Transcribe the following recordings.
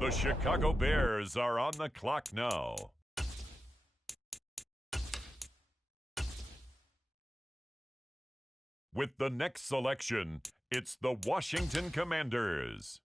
The Chicago Bears are on the clock now. With the next selection, it's the Washington Commanders.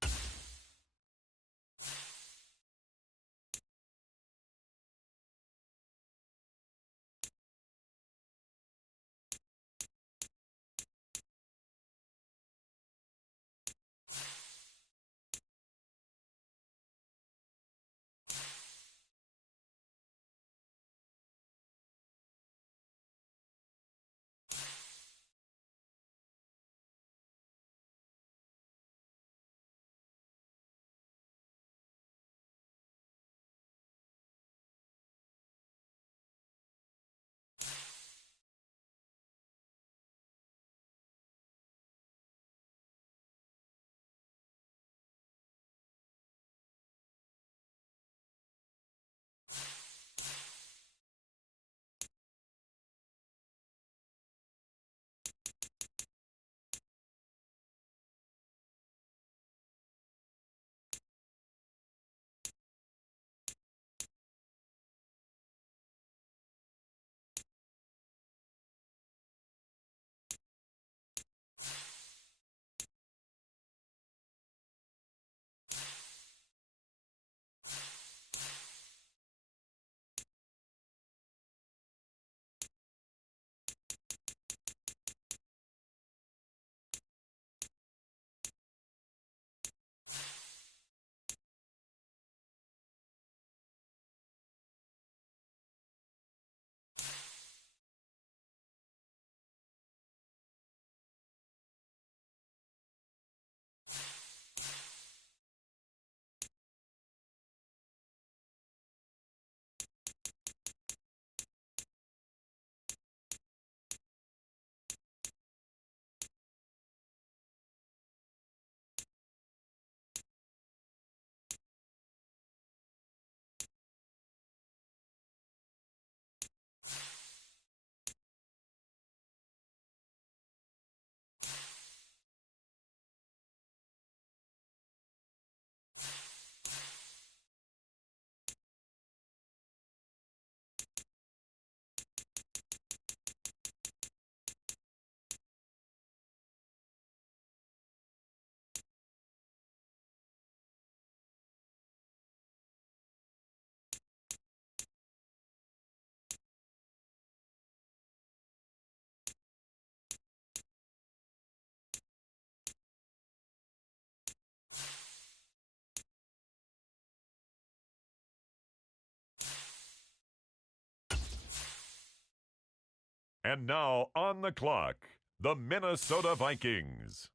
And now on the clock, the Minnesota Vikings.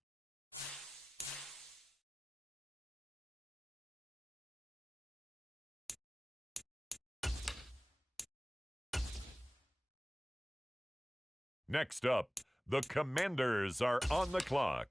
Next up, the Commanders are on the clock.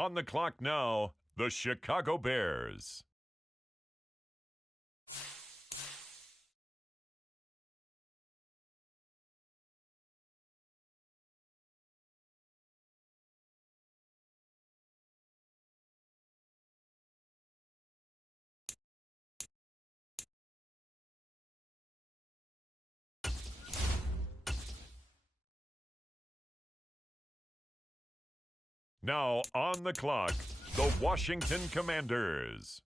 On the clock now, the Chicago Bears. Now on the clock, the Washington Commanders.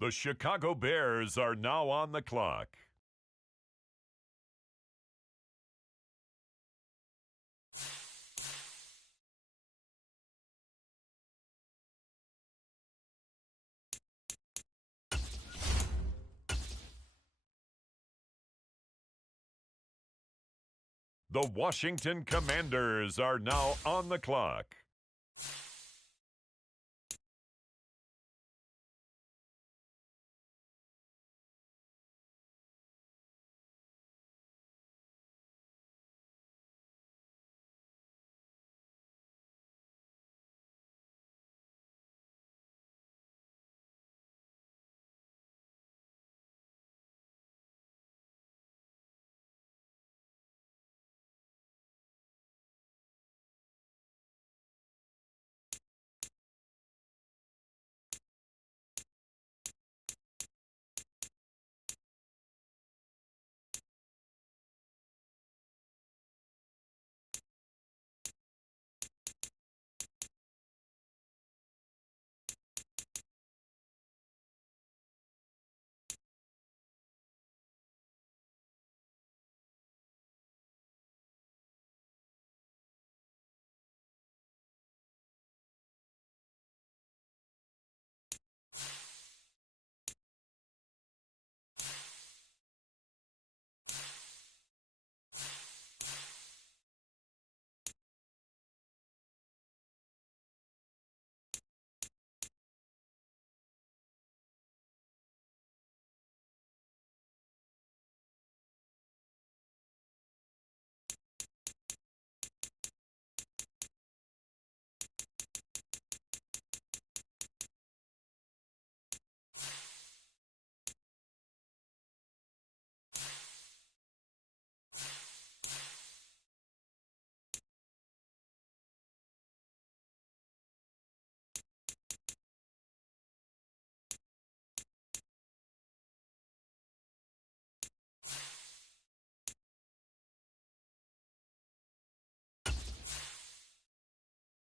The Chicago Bears are now on the clock. The Washington Commanders are now on the clock.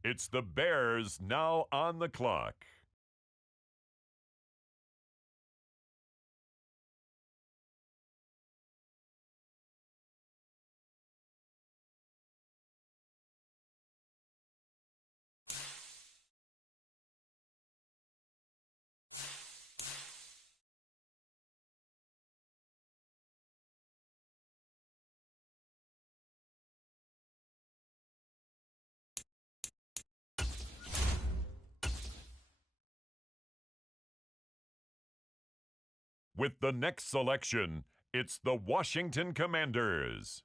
It's the Bears now on the clock. With the next selection, it's the Washington Commanders.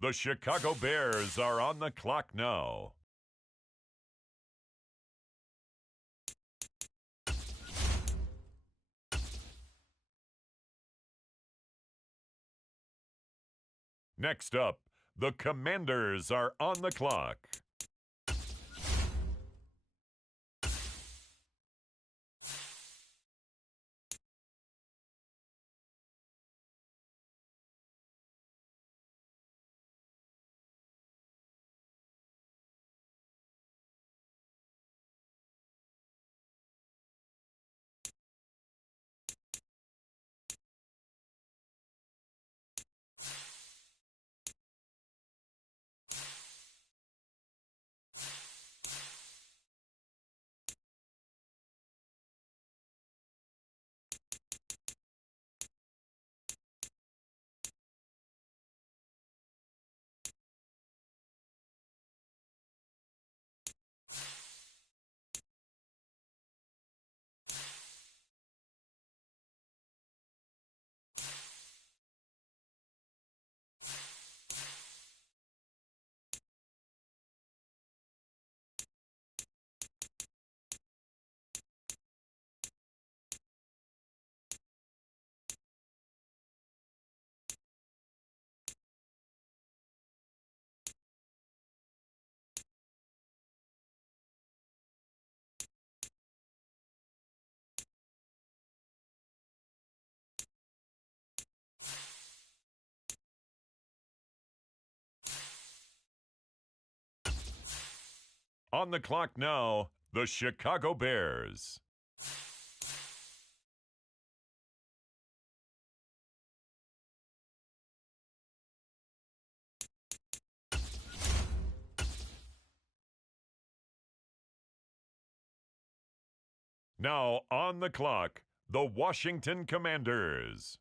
The Chicago Bears are on the clock now. Next up, the Commanders are on the clock. On the clock now, the Chicago Bears. Now on the clock, the Washington Commanders.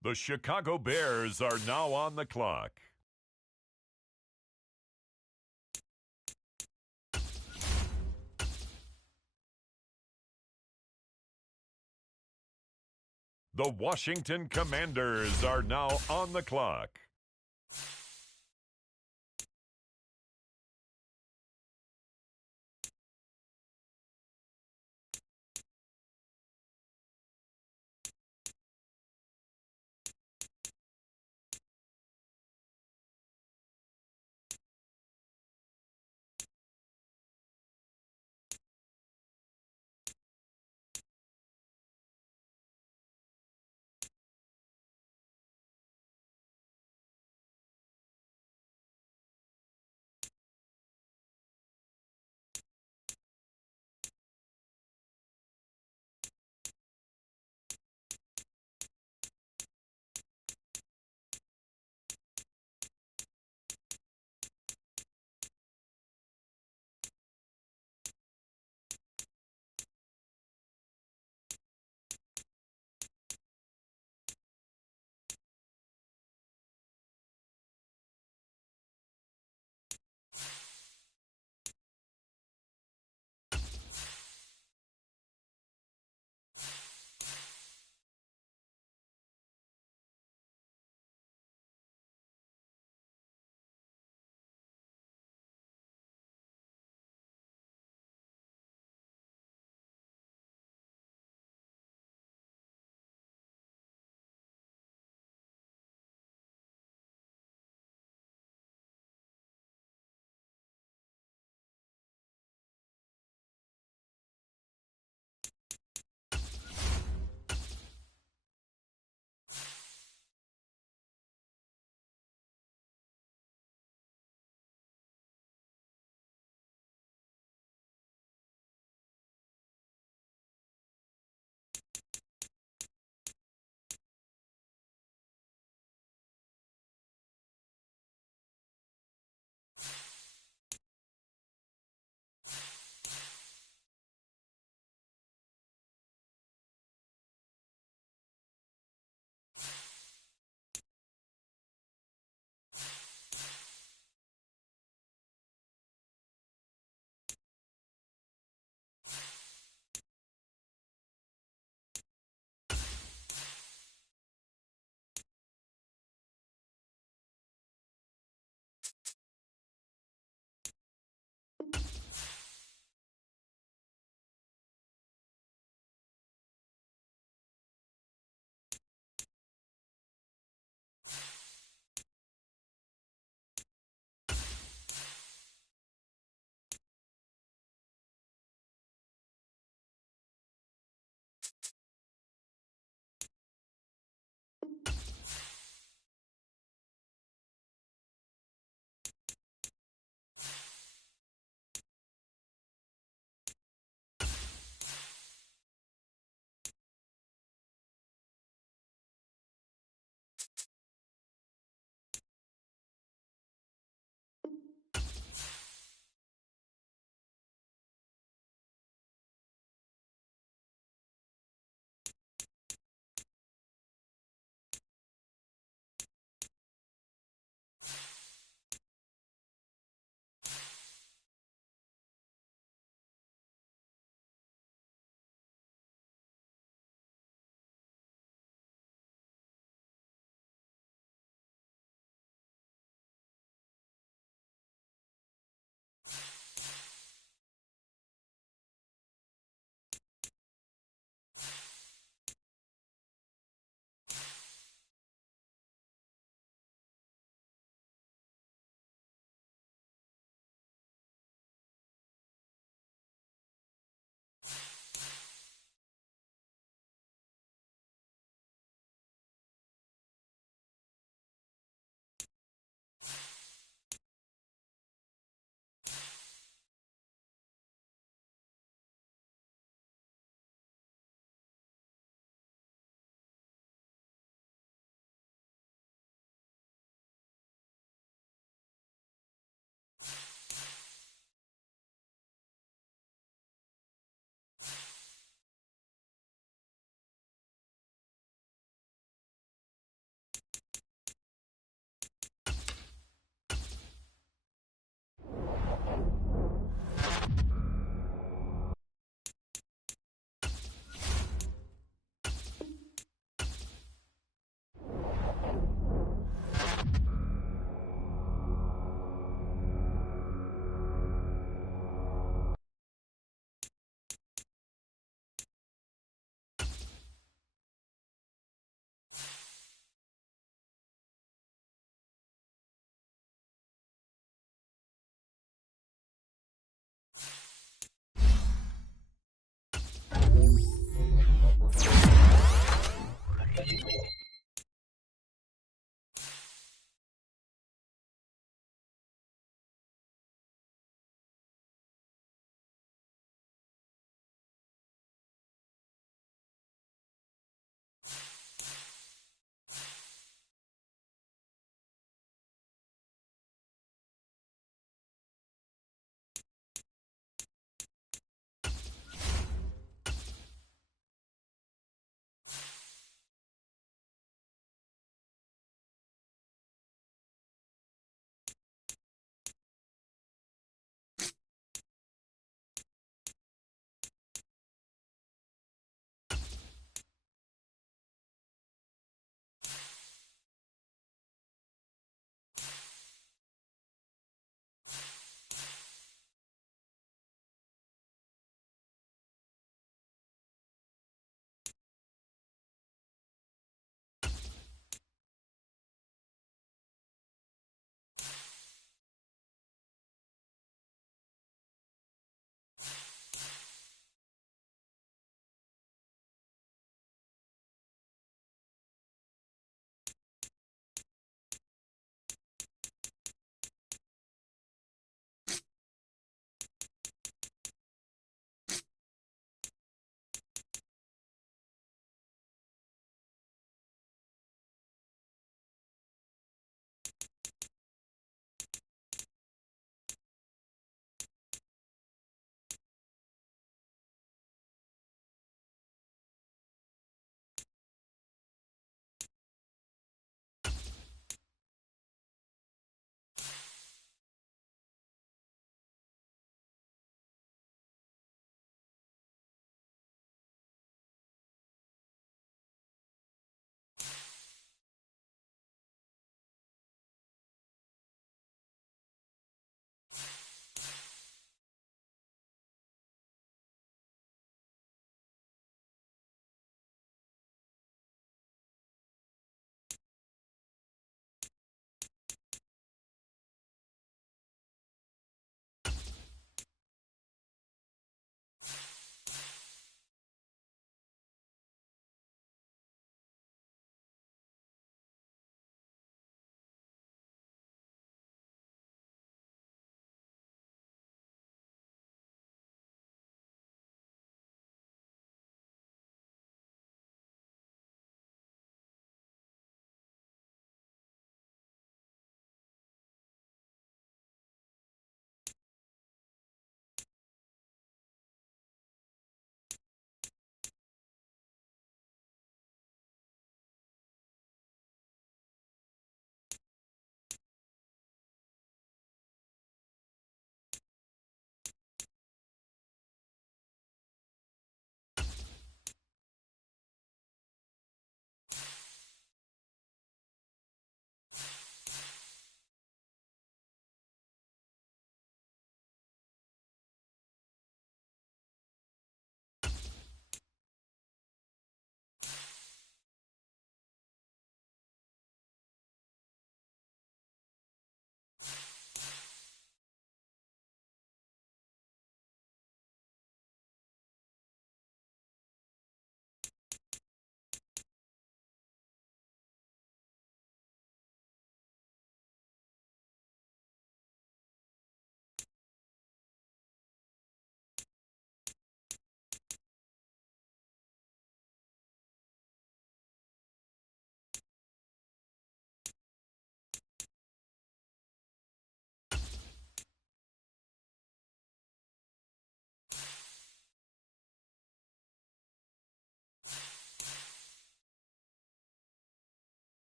The Chicago Bears are now on the clock. The Washington Commanders are now on the clock.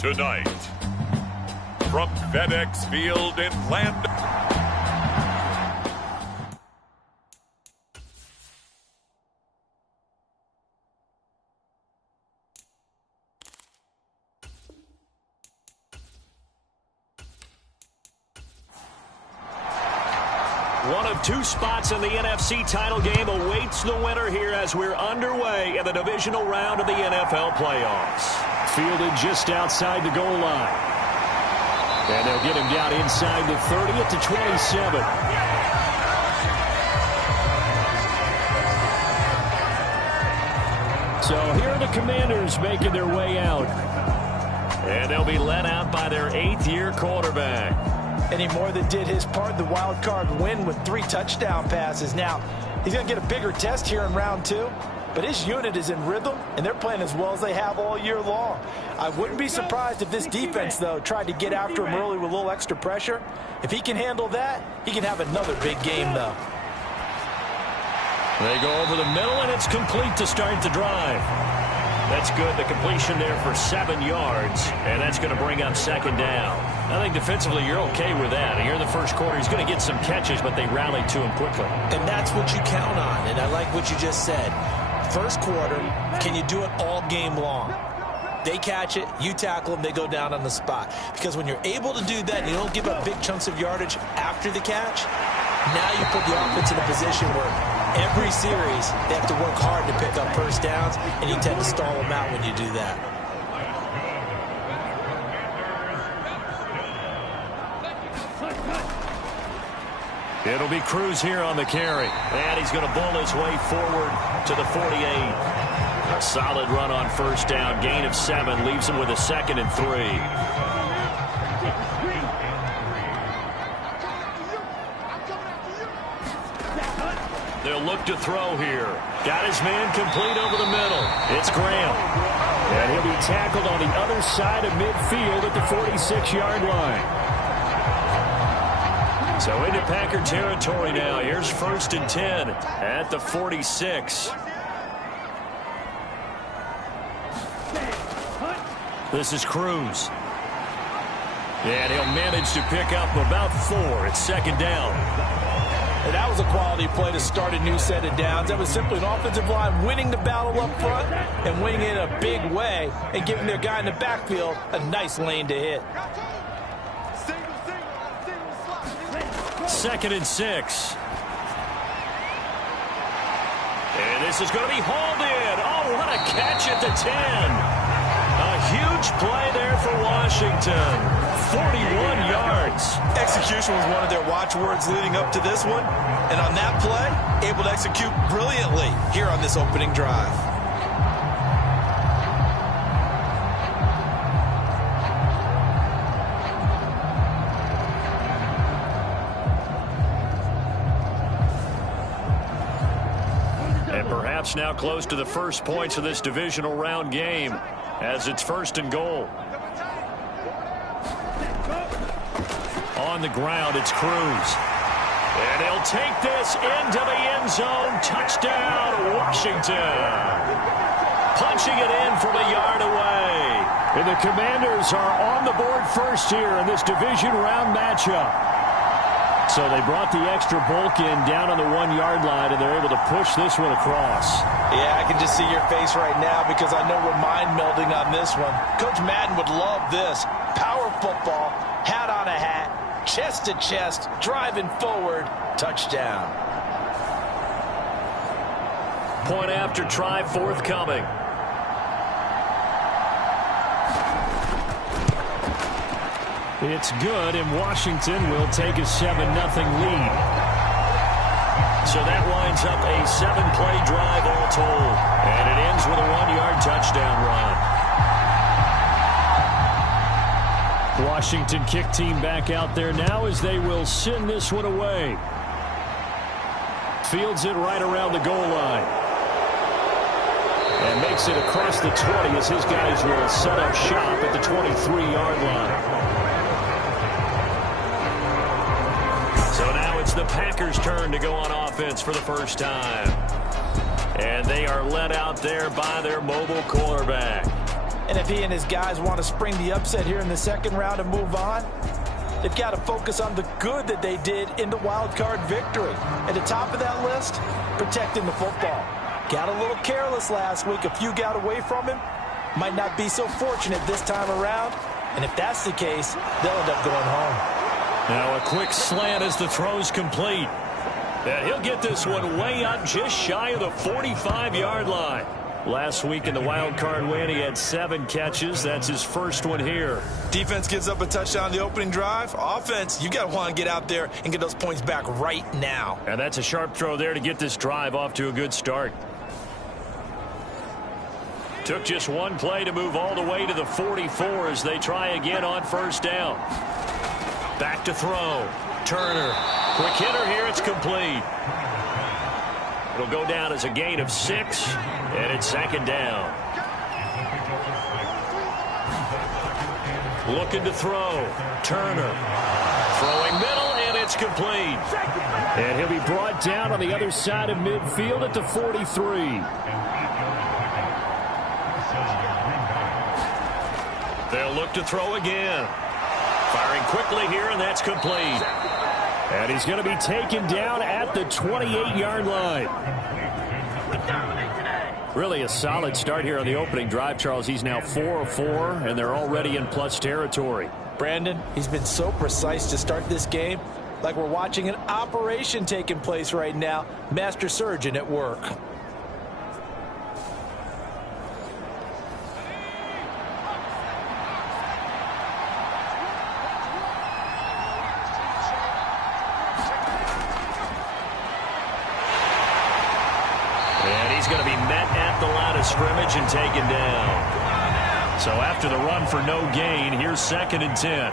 Tonight, from FedEx Field in Land. One of two spots in the NFC title game awaits the winner here as we're underway in the divisional round of the NFL playoffs. Fielded just outside the goal line. And they'll get him down inside the 30 at the 27. So here are the Commanders making their way out. And they'll be led out by their 8th-year quarterback. And he more than did his part in the wild card win with 3 touchdown passes. Now, he's going to get a bigger test here in round 2. But his unit is in rhythm, and they're playing as well as they have all year long. I wouldn't be surprised if this defense, though, tried to get after him early with a little extra pressure. If he can handle that, he can have another big game, though. They go over the middle, and it's complete to start the drive. That's good. The completion there for 7 yards, and that's going to bring up 2nd down. I think defensively you're okay with that. And here in the first quarter, he's going to get some catches, but they rallied to him quickly. And that's what you count on, and I like what you just said. First quarter, can you do it all game long? They catch it, you tackle them, they go down on the spot. Because when you're able to do that and you don't give up big chunks of yardage after the catch, now you put the offense in a position where every series they have to work hard to pick up first downs, and you tend to stall them out when you do that. It'll be Cruz here on the carry. And he's going to bull his way forward to the 48. A solid run on first down. Gain of 7 leaves him with a 2nd and 3. They'll look to throw here. Got his man complete over the middle. It's Graham. And he'll be tackled on the other side of midfield at the 46-yard line. So into Packer territory now. Here's 1st and 10 at the 46. This is Cruz. And he'll manage to pick up about 4. It's 2nd down. And that was a quality play to start a new set of downs. That was simply an offensive line winning the battle up front and winning it in a big way and giving their guy in the backfield a nice lane to hit. 2nd and 6. And this is going to be hauled in. Oh, what a catch at the 10. A huge play there for Washington. 41 yards. Execution was one of their watchwords leading up to this one. And on that play, able to execute brilliantly here on this opening drive. Perhaps now close to the first points of this divisional round game as it's 1st and goal. On the ground, it's Cruz. And he'll take this into the end zone. Touchdown, Washington. Punching it in from a yard away. And the Commanders are on the board first here in this division round matchup. So they brought the extra bulk in down on the 1-yard line, and they're able to push this one across. Yeah, I can just see your face right now because I know we're mind melding on this one. Coach Madden would love this. Power football, hat on a hat, chest to chest, driving forward, touchdown. Point after try forthcoming. It's good, and Washington will take a 7-0 lead. So that winds up a 7-play drive all told. And it ends with a 1-yard touchdown run. Washington kick team back out there now as they will send this one away. Fields it right around the goal line. And makes it across the 20 as his guys will set up shop at the 23-yard line. So now it's the Packers' turn to go on offense for the first time. And they are led out there by their mobile quarterback. And if he and his guys want to spring the upset here in the second round and move on, they've got to focus on the good that they did in the wild card victory. At the top of that list, protecting the football. Got a little careless last week. A few got away from him. Might not be so fortunate this time around. And if that's the case, they'll end up going home. Now a quick slant as the throw's complete. And he'll get this one way up just shy of the 45-yard line. Last week in the wild card win, he had 7 catches. That's his first one here. Defense gives up a touchdown on the opening drive. Offense, you got to want to get out there and get those points back right now. And that's a sharp throw there to get this drive off to a good start. Took just one play to move all the way to the 44 as they try again on first down. Back to throw. Turner. Quick hitter here. It's complete. It'll go down as a gain of 6, and it's second down. Looking to throw. Turner. Throwing middle, and it's complete. And he'll be brought down on the other side of midfield at the 43. They'll look to throw again. Firing quickly here, and that's complete. And he's going to be taken down at the 28-yard line. Really a solid start here on the opening drive, Charles. He's now 4 of 4, and they're already in plus territory. Brandon, he's been so precise to start this game, like we're watching an operation taking place right now. Master surgeon at work. He's going to be met at the line of scrimmage and taken down. So after the run for no gain, here's 2nd and 10.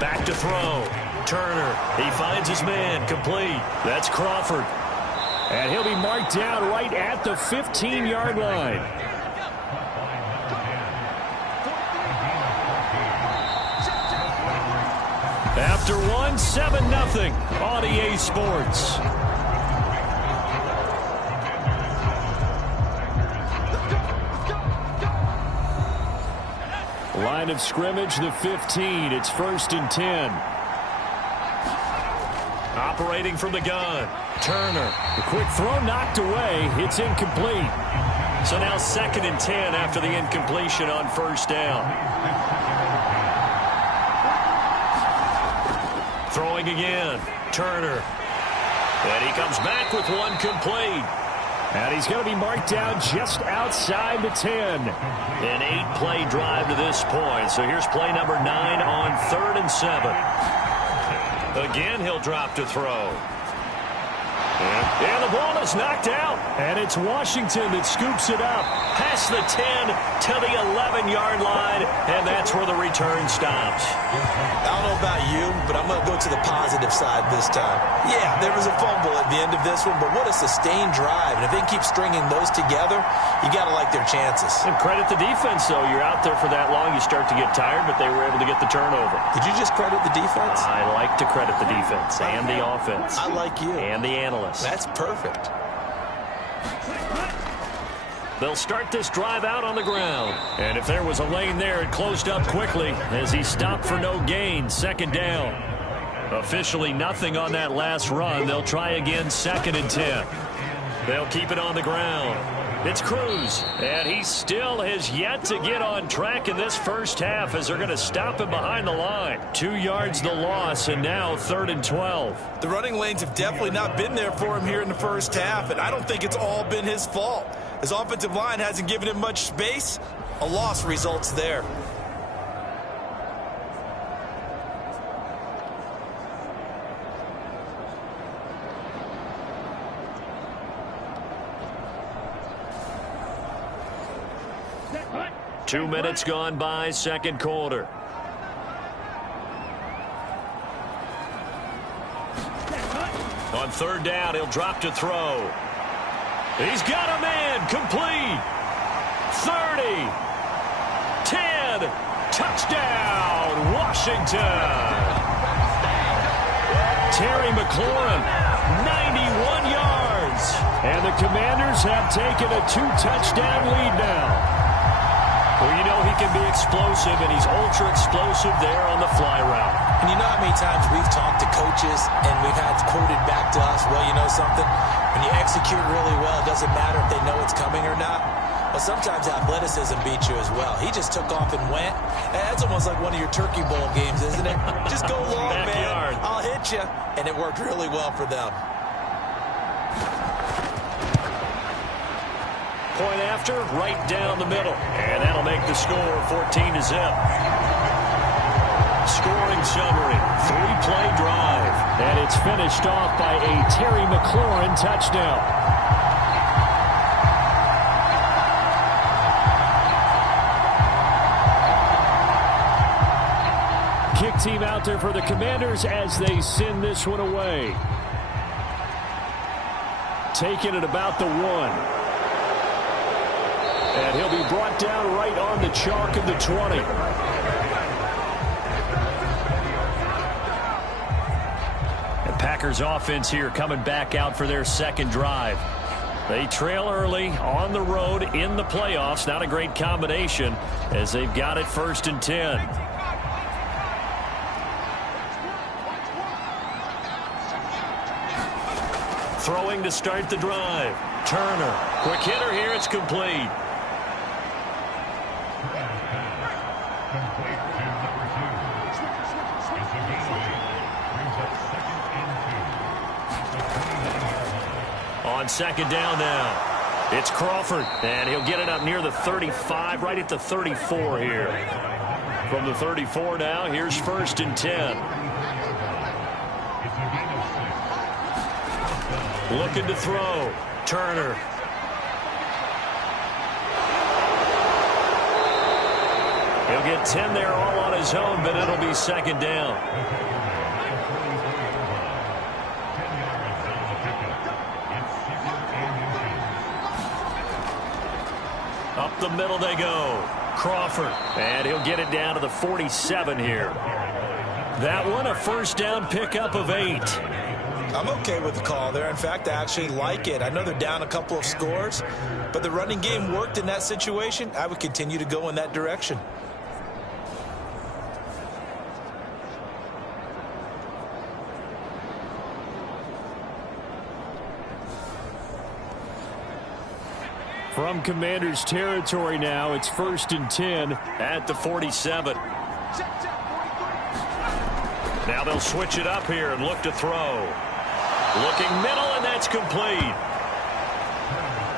Back to throw. Turner. He finds his man. Complete. That's Crawford. And he'll be marked down right at the 15-yard line. After one, 7-0 on EA Sports. Line of scrimmage, the 15. It's 1st and 10. Operating from the gun. Turner. The quick throw knocked away. It's incomplete. So now 2nd and 10 after the incompletion on first down. Throwing again. Turner. And he comes back with one complete. And he's going to be marked down just outside the 10. An 8-play drive to this point. So here's play number 9 on 3rd and 7. Again, he'll drop to throw. And the ball is knocked out. And it's Washington that scoops it up. Past the 10 to the 11-yard line. And that's where the return stops. I don't know about you, but I'm going to go to the positive side this time. Yeah, there was a fumble at the end of this one, but what a sustained drive. And if they keep stringing those together, you got to like their chances. And credit the defense, though. You're out there for that long, you start to get tired, but they were able to get the turnover. Did you just credit the defense? I like to credit the defense and the offense. I like you. And the analysts. That's perfect. They'll start this drive out on the ground. And if there was a lane there, it closed up quickly as he stopped for no gain. 2nd down. Officially nothing on that last run. They'll try again 2nd and 10. They'll keep it on the ground. It's Cruz. And he still has yet to get on track in this first half as they're going to stop him behind the line. 2 yards the loss, and now 3rd and 12. The running lanes have definitely not been there for him here in the first half, and I don't think it's all been his fault. His offensive line hasn't given him much space. A loss results there. Two minutes gone by, second quarter. On 3rd down, he'll drop to throw. He's got a man, complete. 30, 10, touchdown, Washington. Terry McLaurin, 91 yards. And the Commanders have taken a 2-touchdown lead now. Well, you know he can be explosive, and he's ultra-explosive there on the fly route. And you know how many times we've talked to coaches and we've had quoted back to us, well, you know something? When you execute really well, it doesn't matter if they know it's coming or not. Well, sometimes athleticism beats you as well. He just took off and went. And that's almost like one of your Turkey Bowl games, isn't it? Just go long, man. I'll hit you. And it worked really well for them. Point after, right down the middle. And that'll make the score 14-0. Scoring summary, 3-play drive. And it's finished off by a Terry McLaurin touchdown. Kick team out there for the Commanders as they send this one away. Taking it about the 1. And he'll be brought down right on the chalk of the 20. The Packers offense here coming back out for their second drive. They trail early on the road in the playoffs. Not a great combination as they've got it 1st and 10. Throwing to start the drive. Turner. Quick hitter here. It's complete. On 2nd down now. It's Crawford. And he'll get it up near the 35, right at the 34 here. From the 34 now, here's 1st and 10. Looking to throw. Turner. He'll get 10 there all on his own, but it'll be 2nd down. Up the middle they go. Crawford. And he'll get it down to the 47 here. That one, a 1st down pickup of 8. I'm okay with the call there. In fact, I actually like it. I know they're down a couple of scores, but the running game worked in that situation. I would continue to go in that direction. From Commanders territory now, it's 1st and 10 at the 47. Now they'll switch it up here and look to throw. Looking middle, and that's complete.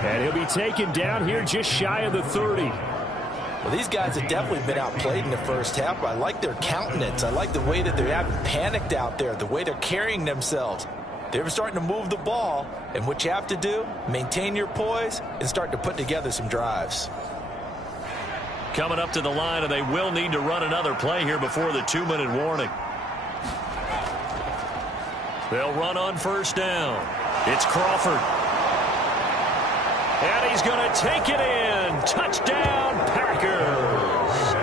And he'll be taken down here just shy of the 30. Well, these guys have definitely been outplayed in the first half. I like their countenance. I like the way that they haven't panicked out there, the way they're carrying themselves. They're starting to move the ball, and what you have to do, maintain your poise and start to put together some drives. Coming up to the line, and they will need to run another play here before the 2-minute warning. They'll run on 1st down. It's Crawford. And he's going to take it in. Touchdown, Packers.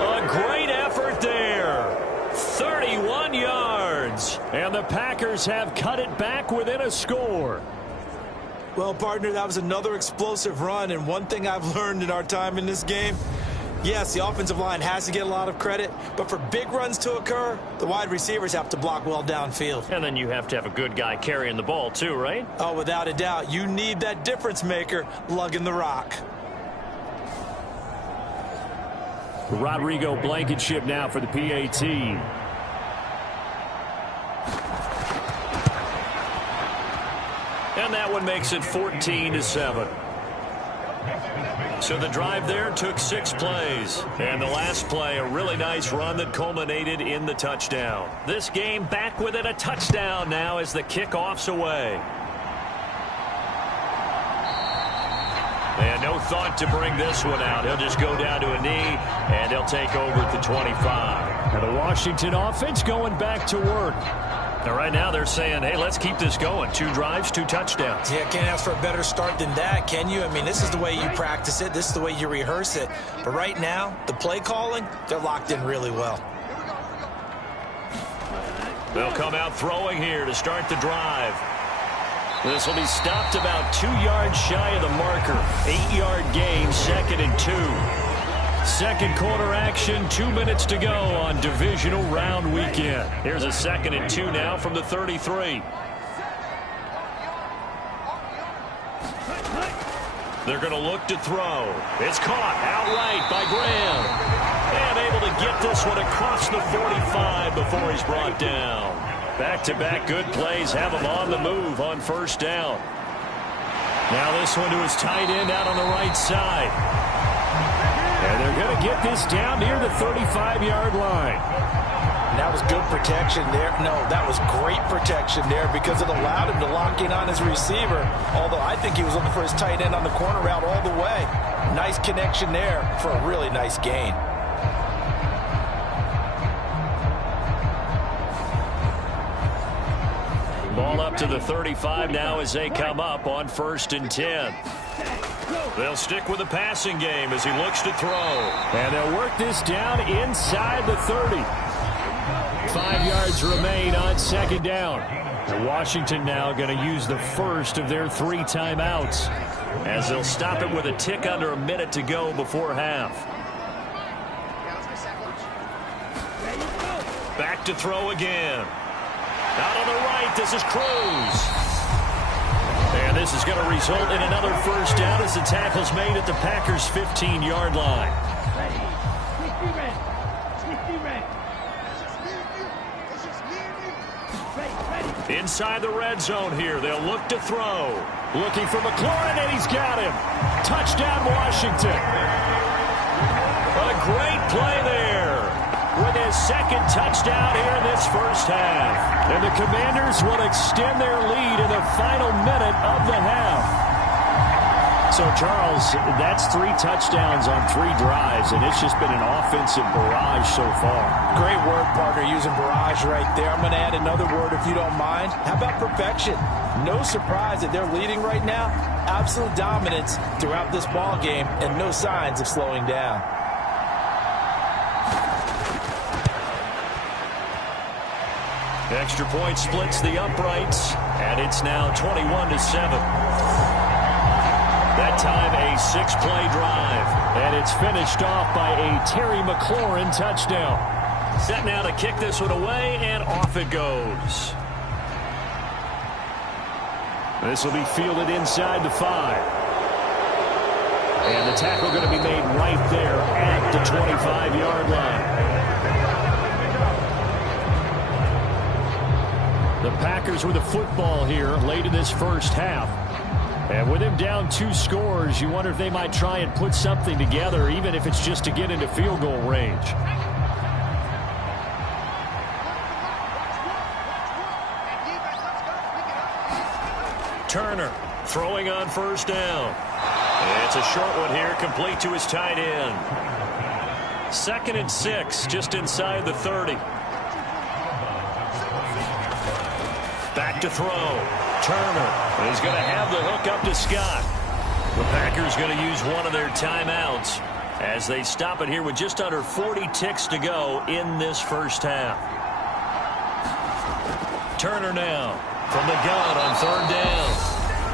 A great effort there. 31 yards. And the Packers have cut it back within a score. Well, partner, that was another explosive run. And one thing I've learned in our time in this game, yes, the offensive line has to get a lot of credit, but for big runs to occur, the wide receivers have to block well downfield. And then you have to have a good guy carrying the ball too, right? Oh, without a doubt. You need that difference maker lugging the rock. Rodrigo Blankenship now for the PAT. And that one makes it 14-7. So the drive there took 6 plays. And the last play, a really nice run that culminated in the touchdown. This game back within a touchdown now as the kickoff's away. And no thought to bring this one out. He'll just go down to a knee, and he'll take over at the 25. And the Washington offense going back to work. Now, right now they're saying, hey, let's keep this going. 2 drives, 2 touchdowns. Yeah, can't ask for a better start than that, can you? I mean, this is the way you practice it. This is the way you rehearse it. But right now, the play calling, they're locked in really well. They'll come out throwing here to start the drive. This will be stopped about 2 yards shy of the marker. 8-yard gain, 2nd and 2. Second quarter action, 2 minutes to go on divisional round weekend. Here's a 2nd and 2 now from the 33. They're going to look to throw. It's caught outright by Graham. And able to get this one across the 45 before he's brought down. Back-to-back good plays have him on the move on first down. Now this one to his tight end out on the right side. And they're going to get this down near the 35-yard line. And that was good protection there. No, that was great protection there because it allowed him to lock in on his receiver. Although I think he was looking for his tight end on the corner route all the way. Nice connection there for a really nice gain. Ball up to the 35 now as they come up on 1st and 10. They'll stick with the passing game as he looks to throw. And they'll work this down inside the 30. 5 yards remain on 2nd down. And Washington now going to use the first of their 3 timeouts, as they'll stop it with a tick under a minute to go before half. Back to throw again. Out on the right, this is Cruz. And this is going to result in another first down as the tackle's made at the Packers' 15-yard line. Inside the red zone here, they'll look to throw. looking for McLaurin, and he's got him. Touchdown, Washington. A great play there with his 2nd touchdown here in this first half. And the Commanders will extend their lead in the final minute of the half. So, Charles, that's 3 touchdowns on 3 drives, and it's just been an offensive barrage so far. Great word, partner, using barrage right there. I'm going to add another word if you don't mind. How about perfection? No surprise that they're leading right now. Absolute dominance throughout this ball game, and no signs of slowing down. Extra point splits the uprights, and it's now 21-7. That time a 6-play drive. And it's finished off by a Terry McLaurin touchdown. Set now to kick this one away, and off it goes. This will be fielded inside the 5. And the tackle going to be made right there at the 25-yard line. The Packers with the football here late in this first half. And with him down 2 scores, you wonder if they might try and put something together, even if it's just to get into field goal range. Turner throwing on first down. And it's a short one here, complete to his tight end. 2nd and 6, just inside the 30. Back to throw. Turner. He's going to have the hook up to Scott. The Packers going to use one of their timeouts as they stop it here with just under 40 ticks to go in this first half. Turner now from the gun on 3rd down.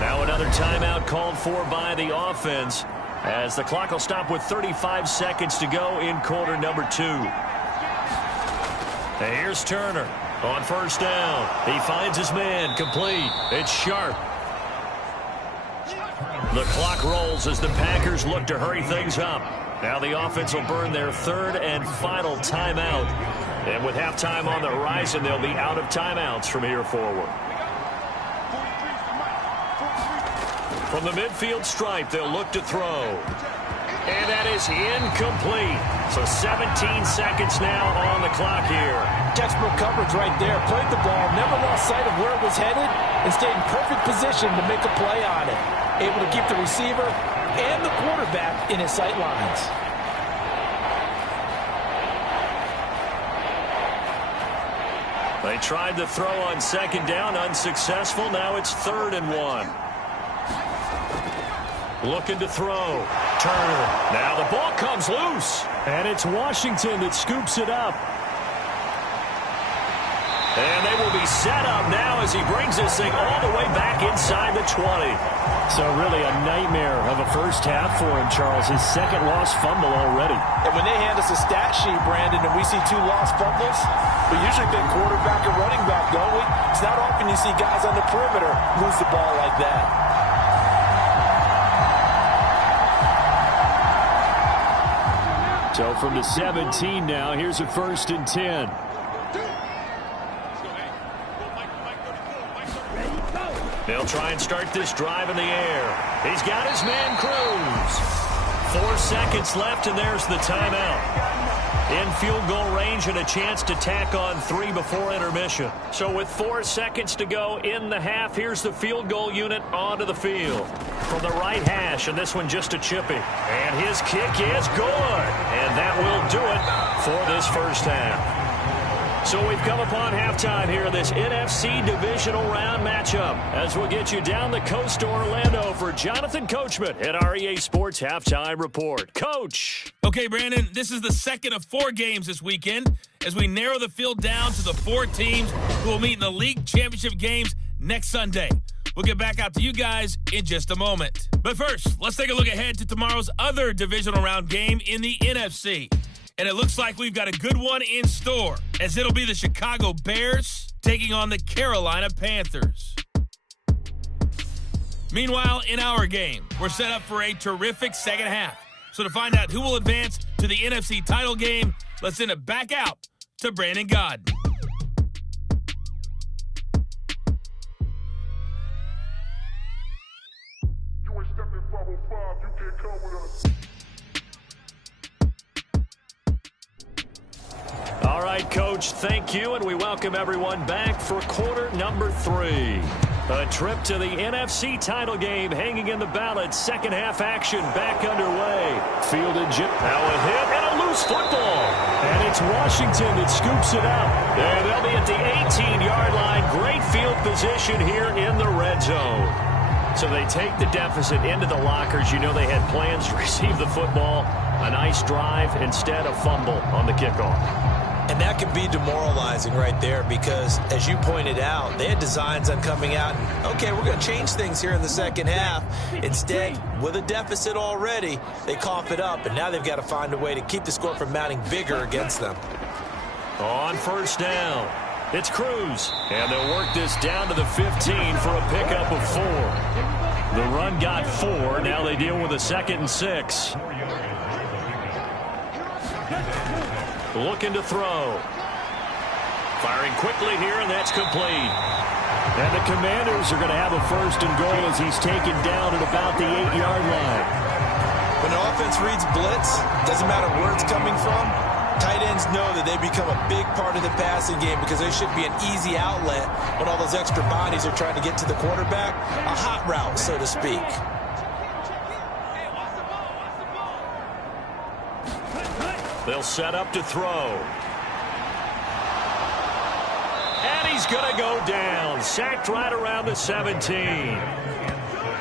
Now another timeout called for by the offense as the clock will stop with 35 seconds to go in quarter number 2. And here's Turner. On first down, he finds his man, complete. It's Sharp. The clock rolls as the Packers look to hurry things up. Now the offense will burn their 3rd and final timeout. And with halftime on the horizon, they'll be out of timeouts from here forward. From the midfield stripe, they'll look to throw. And that is incomplete. So 17 seconds now on the clock here. Textbook coverage right there. Played the ball, never lost sight of where it was headed, and stayed in perfect position to make a play on it. Able to keep the receiver and the quarterback in his sight lines. They tried the throw on 2nd down, unsuccessful. Now it's 3rd and 1. Looking to throw. Turner. Now the ball comes loose. And it's Washington that scoops it up. And they will be set up now as he brings this thing all the way back inside the 20. So really a nightmare of a first half for him, Charles. His second lost fumble already. And when they hand us a stat sheet, Brandon, and we see 2 lost fumbles, we usually think quarterback and running back, don't we? It's not often you see guys on the perimeter lose the ball like that. So from the 17 now, here's a 1st and 10. They'll try and start this drive in the air. He's got his man Cruz. 4 seconds left, and there's the timeout. In field goal range and a chance to tack on 3 before intermission. So with 4 seconds to go in the half, here's the field goal unit onto the field. From the right hash, and this one just a chippy. And his kick is good. And that will do it for this first half. So we've come upon halftime here in this NFC divisional round matchup as we'll get you down the coast to Orlando for Jonathan Coachman at our EA Sports Halftime Report. Coach. Okay, Brandon, this is the second of 4 games this weekend as we narrow the field down to the 4 teams who will meet in the league championship games next Sunday. We'll get back out to you guys in just a moment. But first, let's take a look ahead to tomorrow's other divisional round game in the NFC. And it looks like we've got a good one in store, as it'll be the Chicago Bears taking on the Carolina Panthers. Meanwhile, in our game, we're set up for a terrific second half. So to find out who will advance to the NFC title game, let's send it back out to Brandon Gaudin. You ain't stepping 505, you can't come with us. All right, Coach, thank you, and we welcome everyone back for quarter number 3. A trip to the NFC title game hanging in the balance. Second half action back underway. Fielded Jim. Now a hit and a loose football. And it's Washington that scoops it up. And they'll be at the 18-yard line. Great field position here in the red zone. So they take the deficit into the lockers. You know they had plans to receive the football. A nice drive, instead a fumble on the kickoff. And that can be demoralizing right there because, as you pointed out, they had designs on coming out and, okay, we're going to change things here in the second half. Instead, with a deficit already, they cough it up, and now they've got to find a way to keep the score from mounting bigger against them. On first down, it's Cruz. And they'll work this down to the 15 for a pickup of 4. The run got 4. Now they deal with a 2nd and 6. Looking to throw. Firing quickly here, and that's complete. And the Commanders are going to have a 1st and goal as he's taken down at about the 8-yard line. When the offense reads blitz, doesn't matter where it's coming from, tight ends know that they become a big part of the passing game because they should be an easy outlet when all those extra bodies are trying to get to the quarterback. A hot route, so to speak. They'll set up to throw. And he's going to go down. Sacked right around the 17.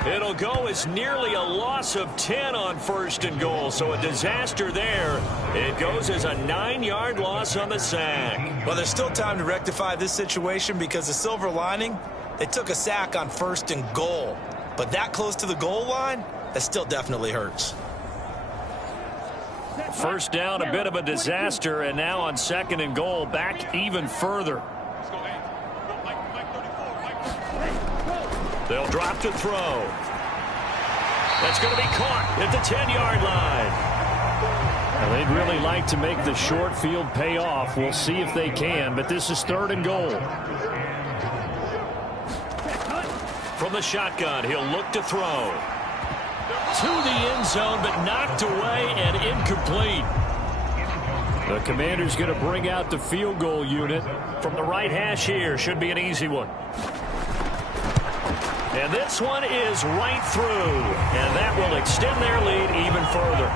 It'll go as nearly a loss of 10 on 1st and goal. So a disaster there. It goes as a 9-yard loss on the sack. Well, there's still time to rectify this situation because the silver lining, they took a sack on 1st and goal. But that close to the goal line, that still definitely hurts. First down, a bit of a disaster, and now on 2nd and goal, back even further. They'll drop to throw. That's going to be caught at the 10-yard line. Well, they'd really like to make the short field pay off. We'll see if they can, but this is 3rd and goal. From the shotgun, he'll look to throw. To the end zone, but knocked away and incomplete. The Commander's going to bring out the field goal unit. From the right hash here, should be an easy one. And this one is right through, and that will extend their lead even further.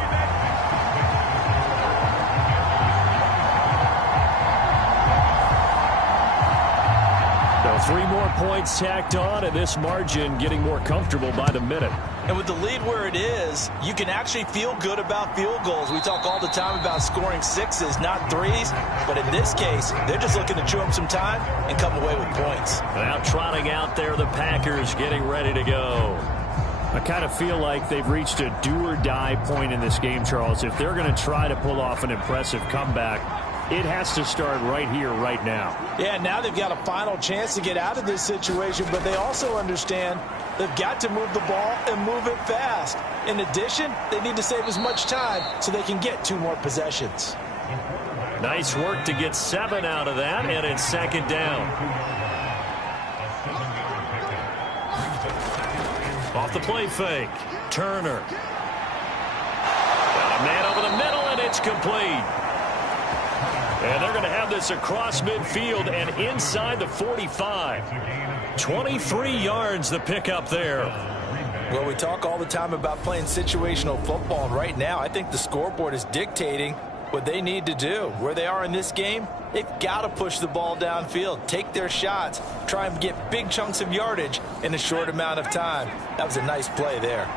So 3 more points tacked on, and this margin getting more comfortable by the minute. And with the lead where it is, you can actually feel good about field goals. We talk all the time about scoring sixes, not threes. But in this case, they're just looking to chew up some time and come away with points. Now trotting out there, the Packers getting ready to go. I kind of feel like they've reached a do-or-die point in this game, Charles. If they're going to try to pull off an impressive comeback, it has to start right here, right now. Yeah, now they've got a final chance to get out of this situation, but they also understand they've got to move the ball and move it fast. In addition, they need to save as much time so they can get 2 more possessions. Nice work to get 7 out of that, and it's second down. Off the play fake, Turner. Got a man over the middle, and it's complete. And they're going to have this across midfield and inside the 45. 23 yards the pickup there. Well, we talk all the time about playing situational football, and right now I think the scoreboard is dictating what they need to do. Where they are in this game, they've got to push the ball downfield, take their shots, try and get big chunks of yardage in a short amount of time. That was a nice play there.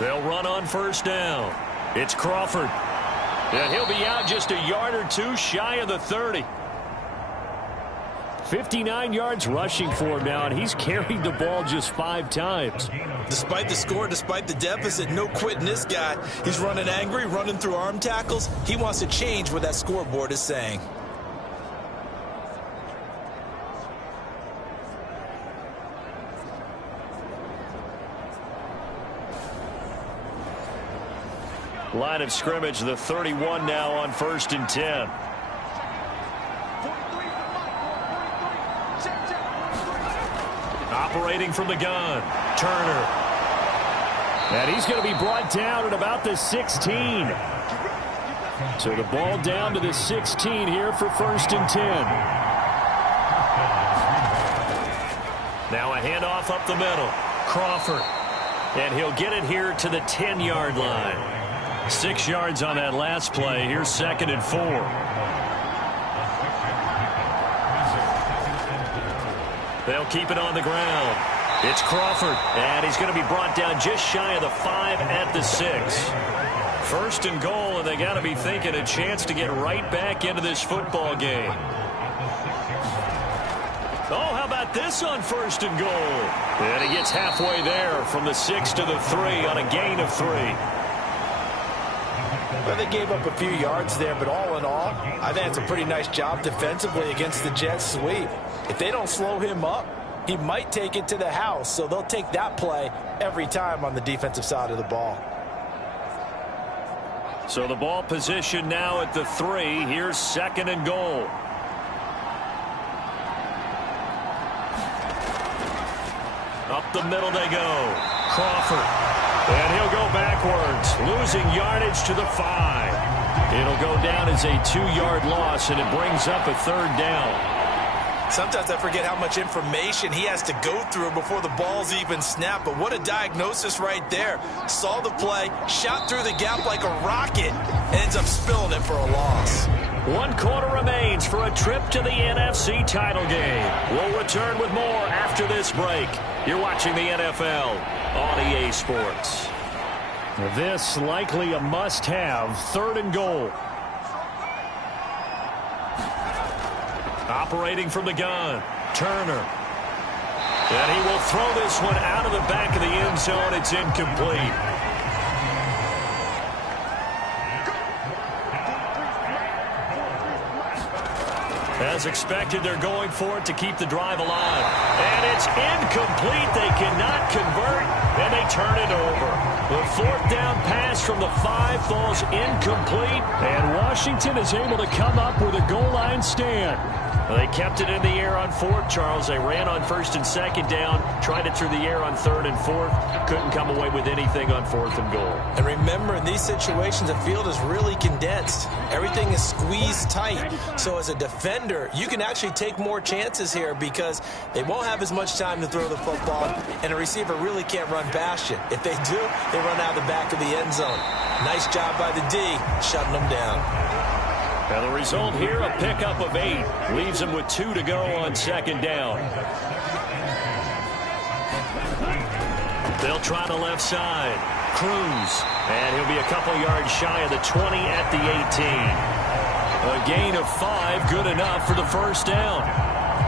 They'll run on first down. It's Crawford. And he'll be out just a yard or 2 shy of the 30. 59 yards rushing for him now, and he's carried the ball just 5 times. Despite the score, despite the deficit, no quitting this guy. He's running angry, running through arm tackles. He wants to change what that scoreboard is saying. Line of scrimmage, the 31 now on 1st and 10. Operating from the gun, Turner. And he's going to be brought down at about the 16. So the ball down to the 16 here for 1st and 10. Now a handoff up the middle. Crawford. And he'll get it here to the 10-yard line. 6 yards on that last play. Here's 2nd and 4. They'll keep it on the ground. It's Crawford. And he's going to be brought down just shy of the 5 at the 6. 1st and goal, and they got to be thinking a chance to get right back into this football game. Oh, how about this on 1st and goal? And he gets halfway there from the 6 to the 3 on a gain of 3. Well, they gave up a few yards there, but all in all, I think it's a pretty nice job defensively against the Jets sweep. If they don't slow him up, he might take it to the house, so they'll take that play every time on the defensive side of the ball. So the ball position now at the 3. Here's 2nd and goal. Up the middle they go. Crawford. And he'll go backwards, losing yardage to the 5. It'll go down as a 2-yard loss, and it brings up a 3rd down. Sometimes I forget how much information he has to go through before the ball's even snapped, but what a diagnosis right there. Saw the play, shot through the gap like a rocket, and ends up spilling it for a loss. 1 quarter remains for a trip to the NFC title game. We'll return with more after this break. You're watching the NFL on EA Sports. This likely a must-have, 3rd and goal. Operating from the gun, Turner. And he will throw this one out of the back of the end zone. It's incomplete. As expected, they're going for it to keep the drive alive. And it's incomplete. They cannot convert, and they turn it over. The 4th down pass from the 5 falls incomplete. And Washington is able to come up with a goal line stand. They kept it in the air on 4th, Charles. They ran on 1st and 2nd down, tried it through the air on 3rd and 4th. Couldn't come away with anything on 4th and goal. And remember, in these situations, the field is really condensed. Everything is squeezed tight. So as a defender, you can actually take more chances here because they won't have as much time to throw the football, and a receiver really can't run past you. If they do, they run out the back of the end zone. Nice job by the D, shutting them down. Now the result here, a pickup of 8. Leaves them with 2 to go on 2nd down. They'll try the left side. Cruz. And he'll be a couple yards shy of the 20 at the 18. A gain of 5, good enough for the first down.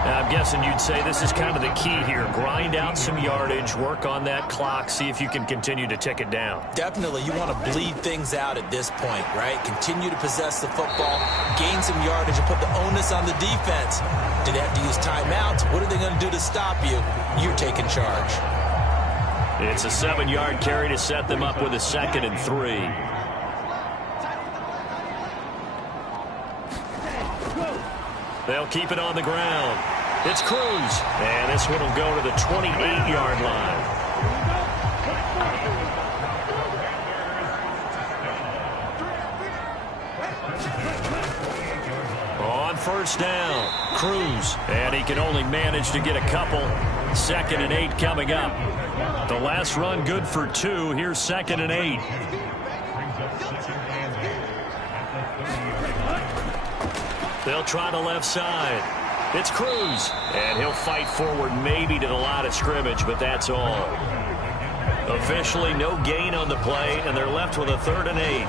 Now, I'm guessing you'd say this is kind of the key here. Grind out some yardage, work on that clock, see if you can continue to tick it down. Definitely, you want to bleed things out at this point, right? Continue to possess the football, gain some yardage, and put the onus on the defense. Do they have to use timeouts? What are they going to do to stop you? You're taking charge. It's a 7-yard carry to set them up with a 2nd and 3. They'll keep it on the ground. It's Cruz. And this one will go to the 28-yard line. On first down, Cruz. And he can only manage to get a couple. 2nd and 8 coming up. The last run good for 2. Here's 2nd and 8. They'll try the left side. It's Cruz. And he'll fight forward maybe to the line of scrimmage, but that's all. Officially no gain on the play, and they're left with a 3rd and 8.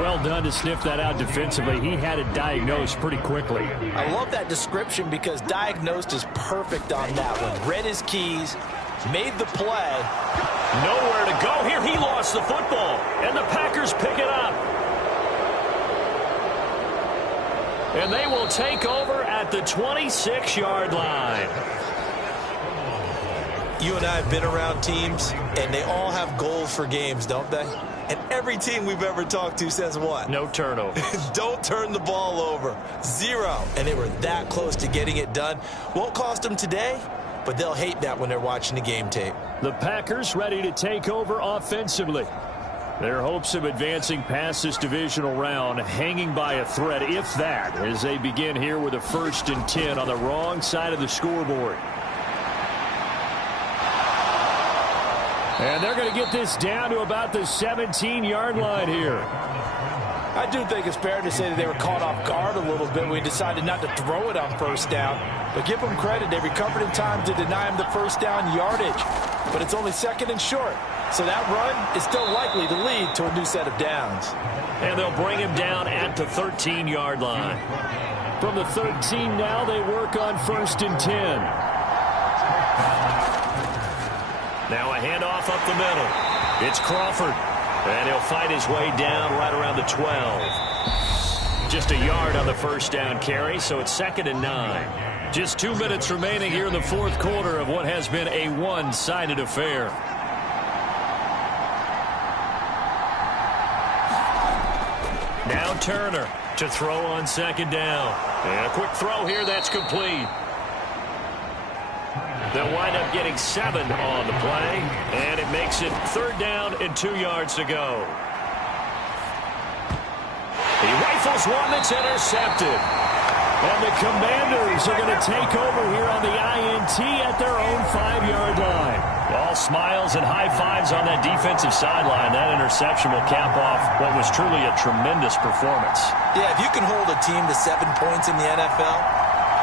Well done to sniff that out defensively. He had it diagnosed pretty quickly. I love that description because diagnosed is perfect on that one. Read his keys, made the play. Nowhere to go here. He lost the football, and the Packers pick it up. And they will take over at the 26-yard line. You and I have been around teams, and they all have goals for games, don't they? And every team we've ever talked to says what? No turnover. Don't turn the ball over. 0. And they were that close to getting it done. Won't cost them today, but they'll hate that when they're watching the game tape. The Packers ready to take over offensively. Their hopes of advancing past this divisional round hanging by a thread, if that, as they begin here with a 1st and 10 on the wrong side of the scoreboard. And they're going to get this down to about the 17-yard line here. I do think it's fair to say that they were caught off guard a little bit when we decided not to throw it on 1st down. But give them credit. They recovered in time to deny him the 1st down yardage. But it's only 2nd and short. So that run is still likely to lead to a new set of downs. And they'll bring him down at the 13-yard line. From the 13 now, they work on 1st and 10. Now a handoff up the middle. It's Crawford. And he'll fight his way down right around the 12. Just a yard on the 1st down carry, so it's 2nd and 9. Just 2 minutes remaining here in the 4th quarter of what has been a one-sided affair. Now Turner to throw on 2nd down. And a quick throw here that's complete. They'll wind up getting 7 on the play, and it makes it 3rd down and 2 yards to go. He rifles one that's intercepted. And the Commanders are going to take over here on the INT at their own 5-yard line. All smiles and high fives on that defensive sideline. That interception will cap off what was truly a tremendous performance. Yeah, if you can hold a team to 7 points in the NFL,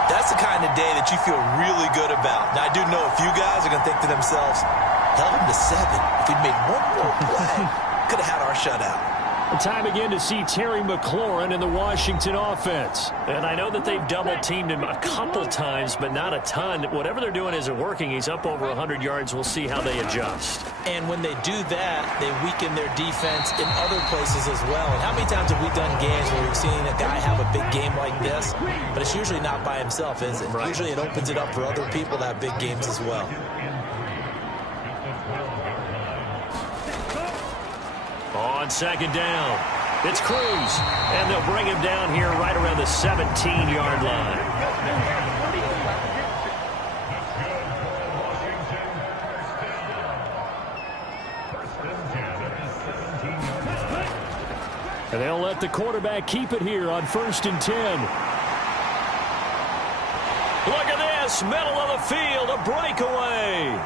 that's the kind of day that you feel really good about. Now, I do know a few guys are going to think to themselves, held him to 7. If we'd made one more play, could have had our shutout. Time again to see Terry McLaurin in the Washington offense. And I know that they've double-teamed him a couple times, but not a ton. Whatever they're doing isn't working. He's up over 100 yards. We'll see how they adjust. And when they do that, they weaken their defense in other places as well. And how many times have we done games where we've seen a guy have a big game like this? But it's usually not by himself, is it? Right. Usually it opens it up for other people to have big games as well. On 2nd down, it's Cruz, and they'll bring him down here right around the 17-yard line. And they'll let the quarterback keep it here on 1st and 10. Look at this, middle of the field, a breakaway.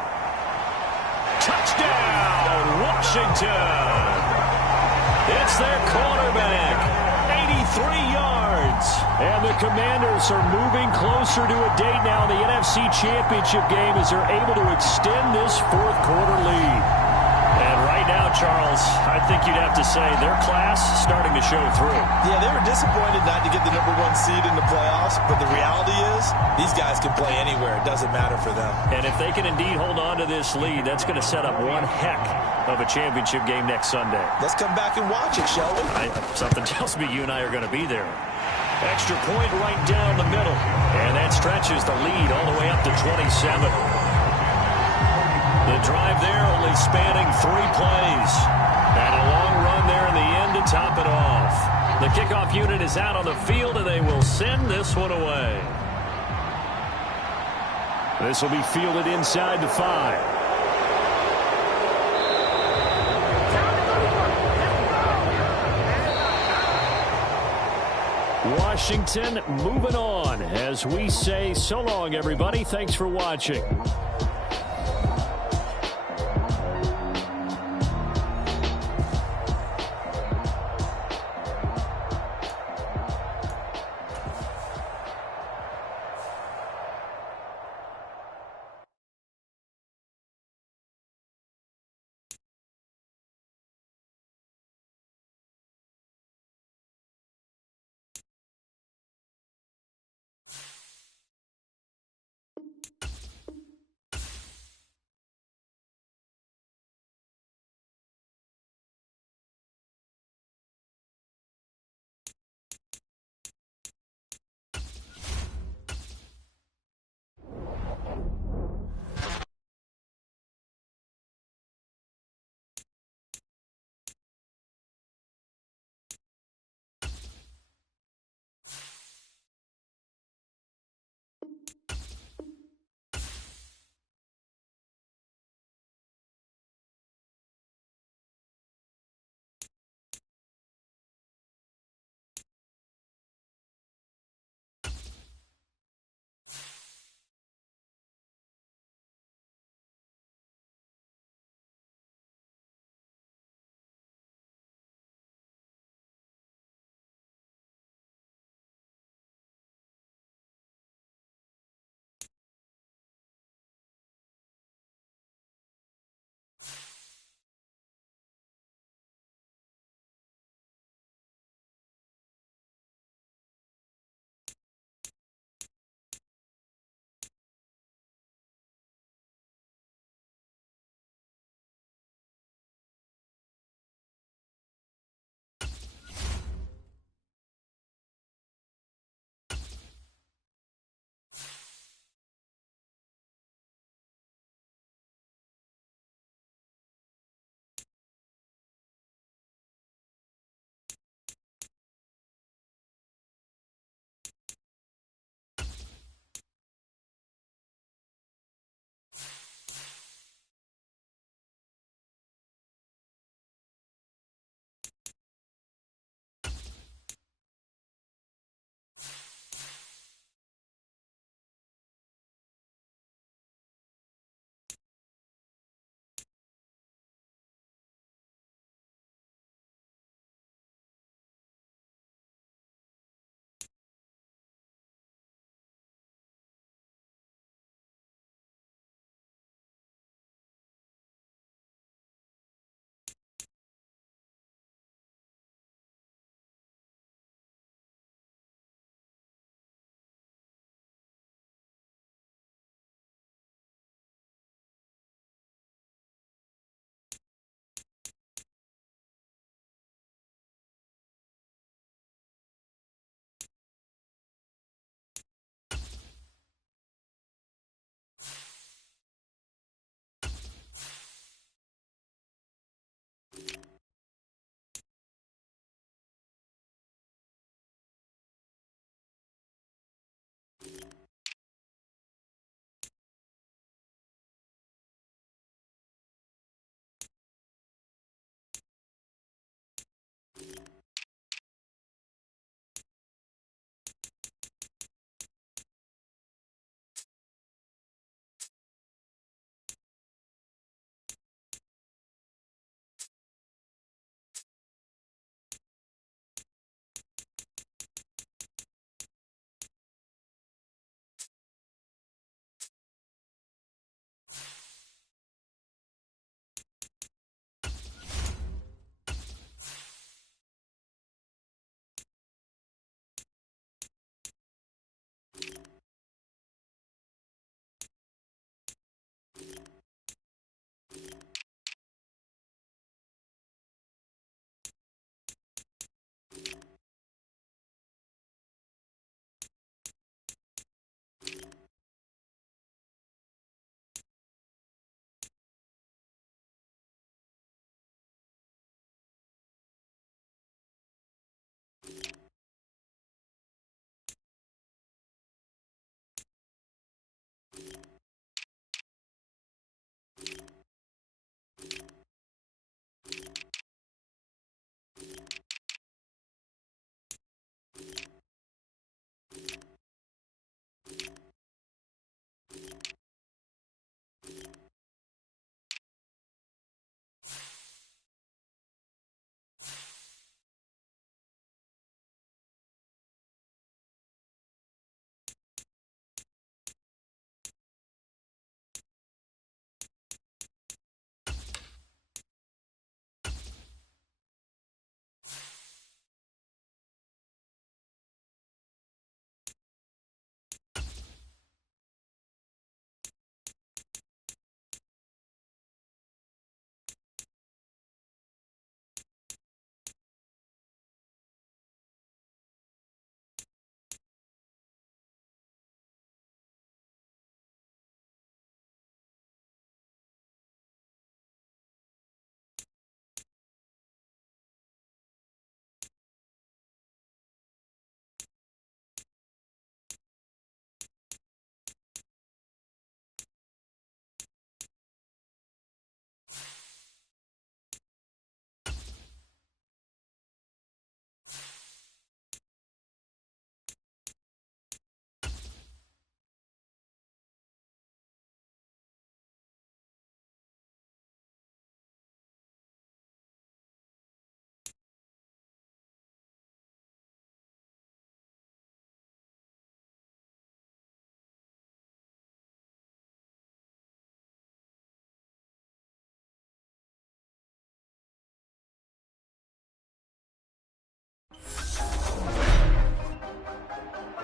Touchdown, Washington. It's their quarterback, 83 yards. seconds. And the Commanders are moving closer to a date now in the NFC Championship game as they're able to extend this fourth quarter lead. And right now, Charles, I think you'd have to say their class starting to show through. Yeah, they were disappointed not to get the number 1 seed in the playoffs, but the reality is these guys can play anywhere. It doesn't matter for them. And if they can indeed hold on to this lead, that's going to set up one heck of a championship game next Sunday. Let's come back and watch it, shall we? Something tells me you and I are going to be there. Extra point right down the middle. And that stretches the lead all the way up to 27. The drive there only spanning 3 plays. And a long run there in the end to top it off. The kickoff unit is out on the field, and they will send this one away. This will be fielded inside the 5. Washington moving on as we say so long, everybody. Thanks for watching.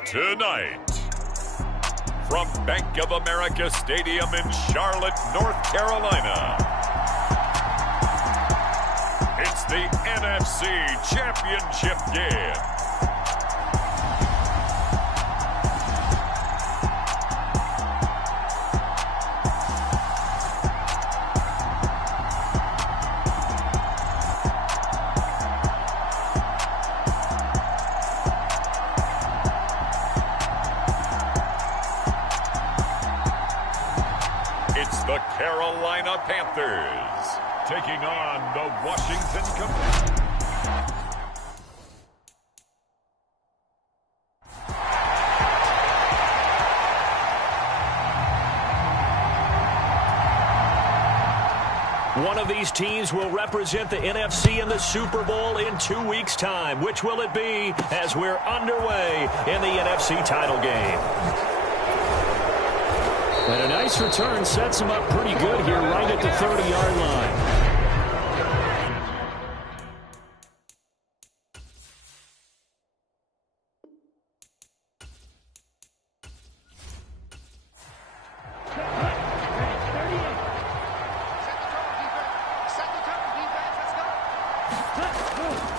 Tonight, from Bank of America Stadium in Charlotte, North Carolina, it's the NFC Championship game. It's the Carolina Panthers taking on the Washington Commanders. One of these teams will represent the NFC in the Super Bowl in 2 weeks' time. Which will it be as we're underway in the NFC title game? And a nice return sets him up pretty good here right at the 30-yard line.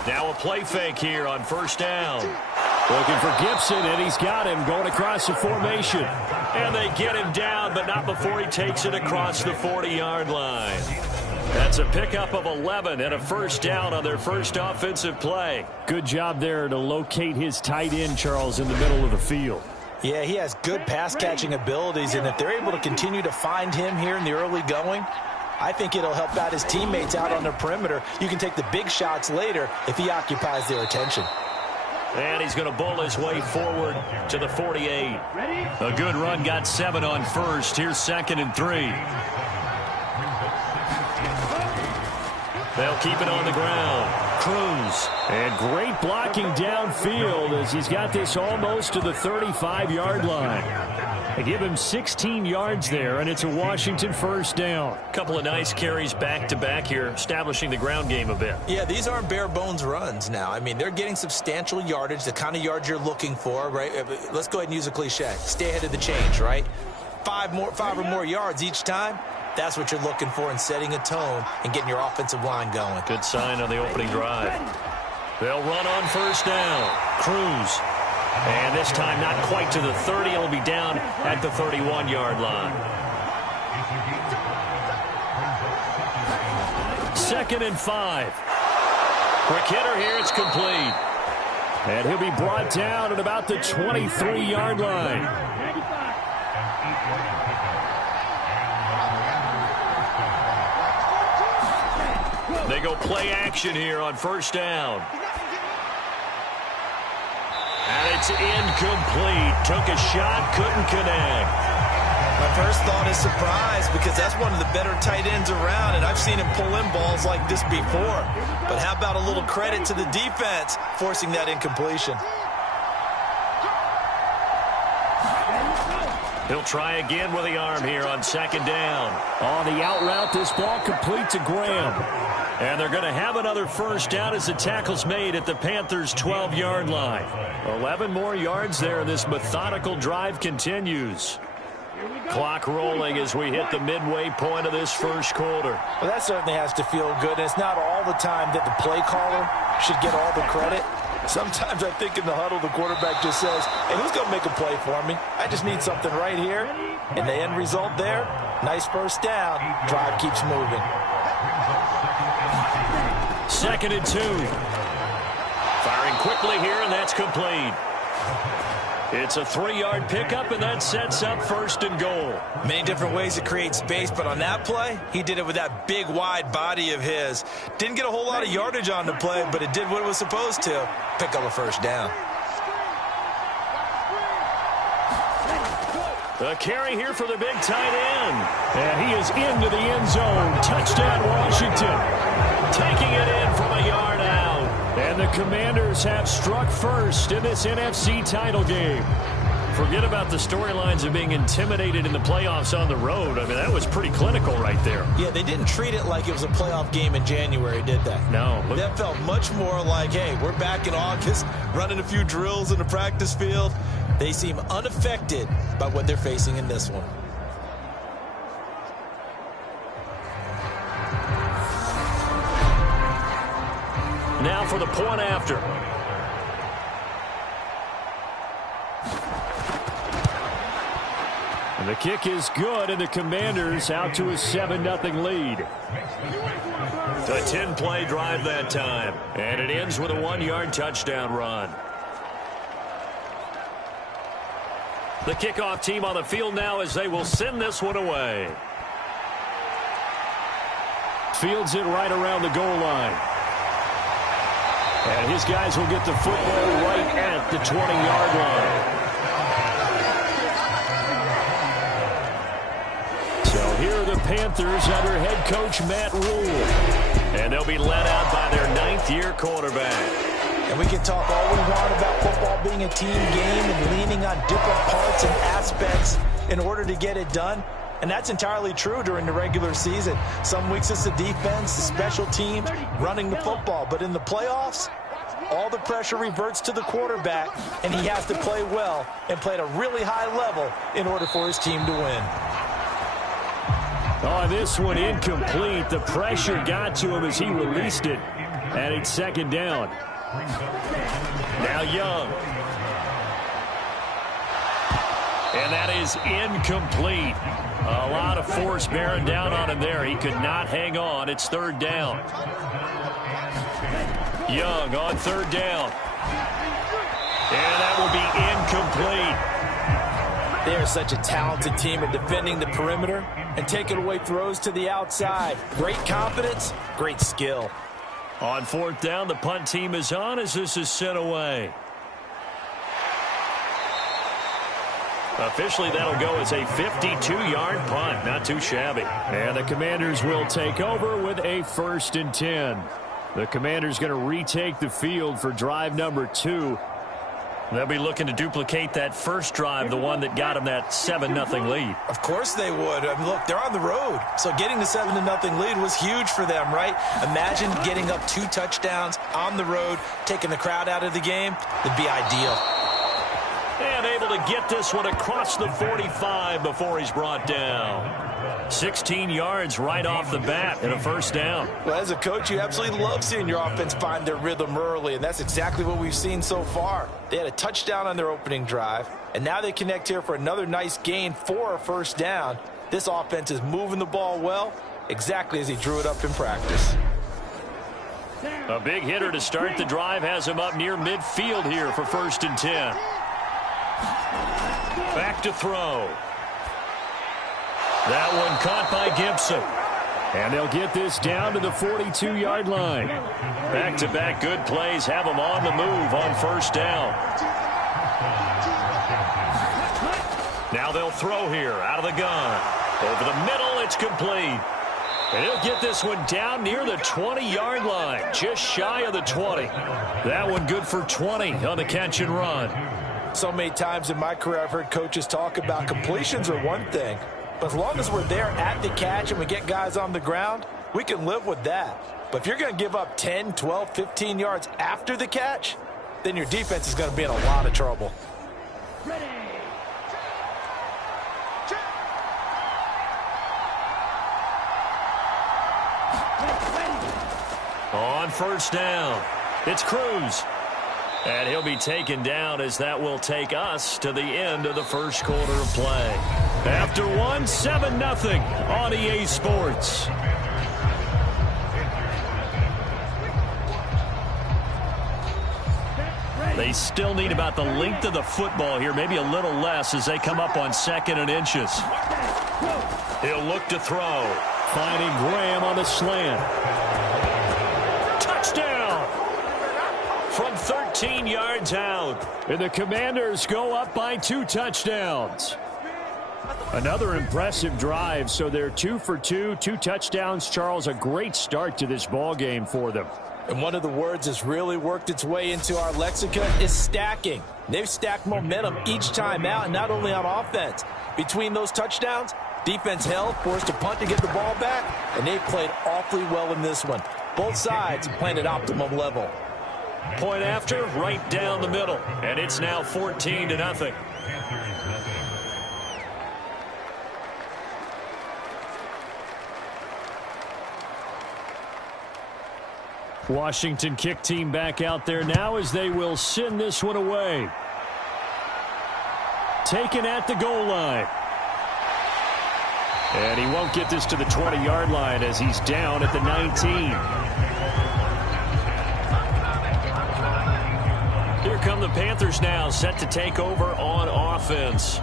Now a play fake here on first down. Looking for Gibson, and he's got him going across the formation. And they get him down, but not before he takes it across the 40-yard line. That's a pickup of 11 and a first down on their first offensive play. Good job there to locate his tight end, Charles, in the middle of the field. Yeah, he has good pass-catching abilities, and if they're able to continue to find him here in the early going, I think it'll help out his teammates out on the perimeter. You can take the big shots later if he occupies their attention. And he's going to bowl his way forward to the 48. A good run, got 7 on first. Here's 2nd and 3. They'll keep it on the ground. Cruz. And great blocking downfield as he's got this almost to the 35-yard line. They give him 16 yards there, and it's a Washington first down. Couple of nice carries back-to-back here, establishing the ground game a bit. Yeah, these aren't bare-bones runs now. I mean, they're getting substantial yardage, the kind of yards you're looking for, right? Let's go ahead and use a cliche. Stay ahead of the change, right? 5 or more yards each time. That's what you're looking for in setting a tone and getting your offensive line going. Good sign on the opening drive. They'll run on first down. Cruz. And this time not quite to the 30. It'll be down at the 31-yard line. 2nd and 5. Quick hitter here. It's complete. And he'll be brought down at about the 23-yard line. They go play action here on first down. And it's incomplete. Took a shot, couldn't connect. My first thought is surprise because that's one of the better tight ends around, and I've seen him pull in balls like this before. But how about a little credit to the defense forcing that incompletion? He'll try again with the arm here on 2nd down. On the out route, this ball complete to Graham. And they're going to have another first down as the tackle's made at the Panthers' 12-yard line. 11 more yards there. This methodical drive continues. Clock rolling as we hit the midway point of this first quarter. Well, that certainly has to feel good. And it's not all the time that the play caller should get all the credit. Sometimes I think in the huddle, the quarterback just says, hey, who's going to make a play for me? I just need something right here. And the end result there, nice first down. Drive keeps moving. 2nd and 2. Firing quickly here, and that's complete. It's a 3-yard pickup, and that sets up 1st and goal. Many different ways to create space, but on that play, he did it with that big, wide body of his. Didn't get a whole lot of yardage on the play, but it did what it was supposed to. Pick up a first down. A carry here for the big tight end. And he is into the end zone. Touchdown, Washington. Taking it in from a yard out. And the Commanders have struck first in this NFC title game. Forget about the storylines of being intimidated in the playoffs on the road. I mean, that was pretty clinical right there. Yeah, they didn't treat it like it was a playoff game in January, did they? No. That felt much more like, hey, we're back in August, running a few drills in the practice field. They seem unaffected by what they're facing in this one. Now for the point after. And the kick is good, and the Commanders out to a 7-0 lead. A 10-play drive that time. And it ends with a 1-yard touchdown run. The kickoff team on the field now as they will send this one away. Fields it right around the goal line. And his guys will get the football right at the 20-yard line. So here are the Panthers under head coach Matt Rule. And they'll be led out by their 9th-year quarterback. And we can talk all we want about football being a team game and leaning on different parts and aspects in order to get it done. And that's entirely true during the regular season. Some weeks it's the defense, the special teams, running the football. But in the playoffs, all the pressure reverts to the quarterback, and he has to play well and play at a really high level in order for his team to win. Oh, this one incomplete. The pressure got to him as he released it. And it's 2nd down. Now Young. And that is incomplete. A lot of force bearing down on him there. He could not hang on. It's 3rd down. Young on 3rd down. And that will be incomplete. They are such a talented team at defending the perimeter and taking away throws to the outside. Great confidence, great skill. On 4th down, the punt team is on as this is sent away. Officially, that'll go as a 52-yard punt. Not too shabby. And the Commanders will take over with a 1st and 10. The Commanders going to retake the field for drive number 2. They'll be looking to duplicate that first drive, the one that got them that 7-0 lead. Of course they would. I mean, look, they're on the road. So getting the 7-0 lead was huge for them, right? Imagine getting up 2 touchdowns on the road, taking the crowd out of the game. It'd be ideal. And able to get this one across the 45 before he's brought down. 16 yards right off the bat and a 1st down. Well, as a coach, you absolutely love seeing your offense find their rhythm early, and that's exactly what we've seen so far. They had a touchdown on their opening drive, and now they connect here for another nice gain for a 1st down. This offense is moving the ball well, exactly as he drew it up in practice. A big hitter to start the drive has him up near midfield here for 1st and 10. Back to throw. That one caught by Gibson. And they'll get this down to the 42-yard line. Back-to-back good plays have them on the move on 1st down. Now they'll throw here out of the gun. Over the middle, it's complete. And he'll get this one down near the 20-yard line, just shy of the 20. That one good for 20 on the catch and run. So many times in my career I've heard coaches talk about completions are one thing, but as long as we're there at the catch and we get guys on the ground, we can live with that. But if you're going to give up 10, 12, 15 yards after the catch, then your defense is going to be in a lot of trouble. On 1st down, it's Cruz. And he'll be taken down as that will take us to the end of the 1st quarter of play. After 7-0 on EA Sports. They still need about the length of the football here, maybe a little less as they come up on 2nd and inches. He'll look to throw. Finding Graham on the slant. Touchdown! From 13 yards out. And the Commanders go up by 2 touchdowns. Another impressive drive, so they're 2 for 2, 2 touchdowns. Charles, a great start to this ball game for them. And one of the words that's really worked its way into our lexicon is stacking. They've stacked momentum each time out, and not only on offense. Between those touchdowns, defense held, forced a punt to get the ball back, and they played awfully well in this one. Both sides playing at optimum level. Point after, right down the middle. And it's now 14-0. Washington kick team back out there now as they will send this one away. Taken at the goal line. And he won't get this to the 20-yard line as he's down at the 19. Here come the Panthers now, set to take over on offense.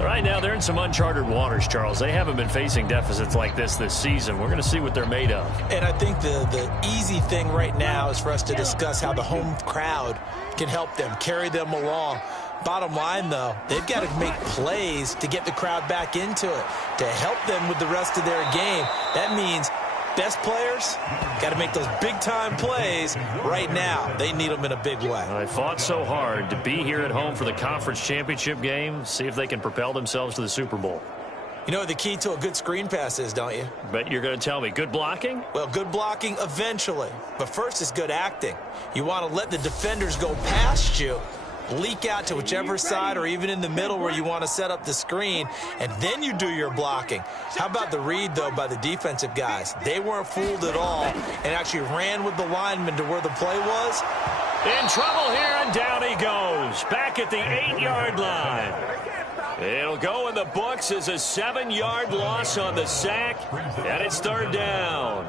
Right now, they're in some uncharted waters, Charles. They haven't been facing deficits like this season. We're going to see what they're made of. And I think the easy thing right now is for us to discuss how the home crowd can help them, carry them along. Bottom line, though, they've got to make plays to get the crowd back into it, to help them with the rest of their game. That means best players got to make those big-time plays right now. They need them in a big way. They fought so hard to be here at home for the conference championship game. See if they can propel themselves to the Super Bowl. You know what the key to a good screen pass is, don't you? Bet you're going to tell me. Good blocking? Well, good blocking eventually. But first is good acting. You want to let the defenders go past you, leak out to whichever side or even in the middle where you want to set up the screen, and then you do your blocking. How about the read, though, by the defensive guys? They weren't fooled at all and actually ran with the lineman to where the play was. In trouble here, and down he goes. Back at the 8-yard line. It'll go in the books as a 7-yard loss on the sack, and it's third down.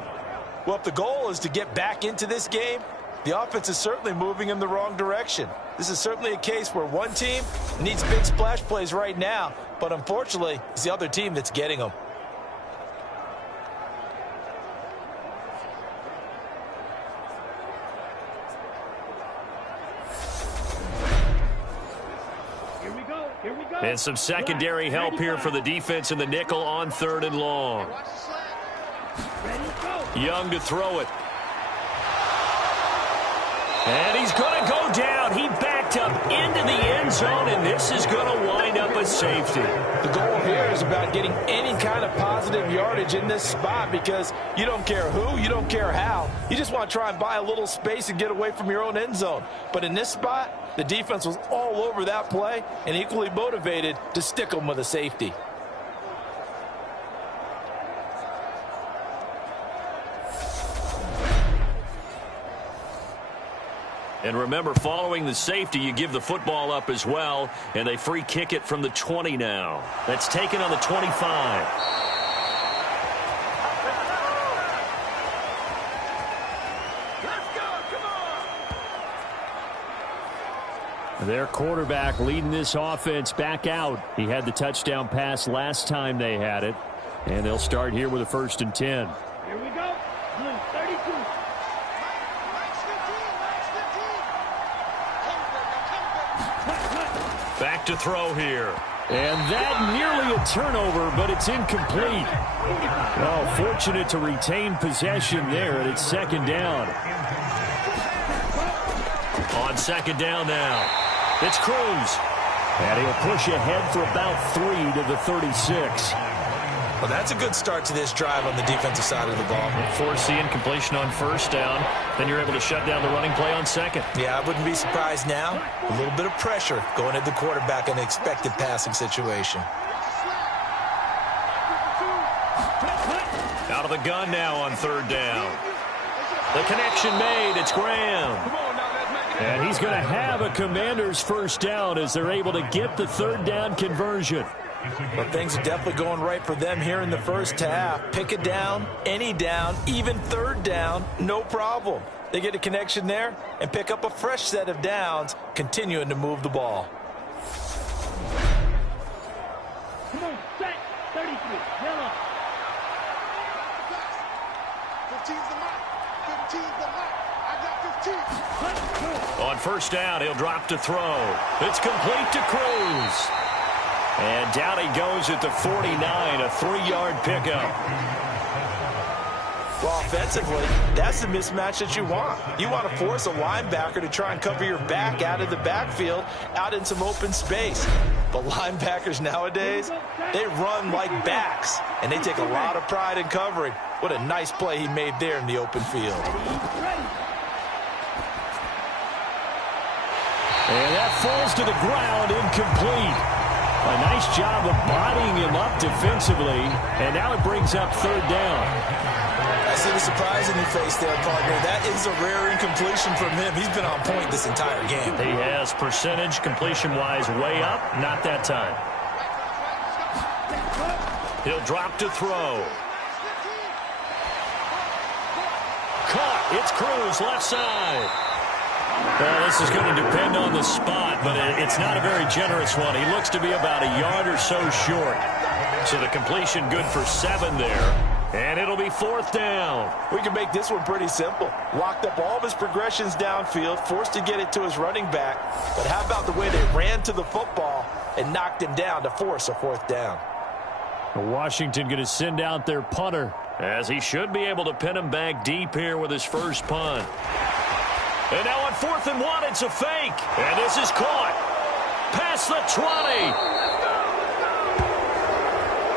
Well, if the goal is to get back into this game, the offense is certainly moving in the wrong direction. This is certainly a case where one team needs big splash plays right now, but unfortunately, it's the other team that's getting them. And some secondary help here for the defense in the nickel on 3rd and long. Young to throw it. And he's going to go down. He backed up into the end zone, and this is going to wind up a safety. The goal here is about getting any kind of positive yardage in this spot because you don't care who, you don't care how. You just want to try and buy a little space and get away from your own end zone. But in this spot, the defense was all over that play and equally motivated to stick them with a safety. And remember, following the safety, you give the football up as well, and they free kick it from the 20 now. That's taken on the 25. Their quarterback leading this offense back out. He had the touchdown pass last time they had it, and they'll start here with a 1st and 10. Here we go. Blue 32. Back to throw here. And that nearly a turnover, but it's incomplete. Well, fortunate to retain possession there, and it's 2nd down. On 2nd down now, it's Cruz. And he'll push ahead for about 3 to the 36. Well, that's a good start to this drive on the defensive side of the ball. Force the incompletion on 1st down. Then you're able to shut down the running play on 2nd. Yeah, I wouldn't be surprised now. A little bit of pressure going at the quarterback in an expected passing situation. Out of the gun now on 3rd down. The connection made. It's Graham. And he's going to have a Commanders 1st down as they're able to get the 3rd down conversion. But things are definitely going right for them here in the first half. Pick a down, any down, even 3rd down, no problem. They get a connection there and pick up a fresh set of downs, continuing to move the ball. Come on, set. 33. Yellow. 15's the mark. 15's the mark. I got 15. On 1st down, he'll drop to throw. It's complete to Cruz. And down he goes at the 49, a 3-yard pickup. Well, offensively, that's the mismatch that you want. You want to force a linebacker to try and cover your back out of the backfield, out in some open space. But linebackers nowadays, they run like backs, and they take a lot of pride in covering. What a nice play he made there in the open field. And that falls to the ground, incomplete. A nice job of bodying him up defensively, and now it brings up third down. I see the surprise in your face there, partner. That is a rare incompletion from him. He's been on point this entire game. He has percentage completion-wise way up. Not that time. He'll drop to throw. Caught. It's Cruz, left side. Well, this is going to depend on the spot, but it's not a very generous one. He looks to be about a yard or so short. So the completion good for 7 there. And it'll be fourth down. We can make this one pretty simple. Locked up all of his progressions downfield, forced to get it to his running back. But how about the way they ran to the football and knocked him down to force a fourth down? Washington going to send out their punter, as he should be able to pin him back deep here with his first punt. And now on 4th and 1, it's a fake. And this is caught. Past the 20.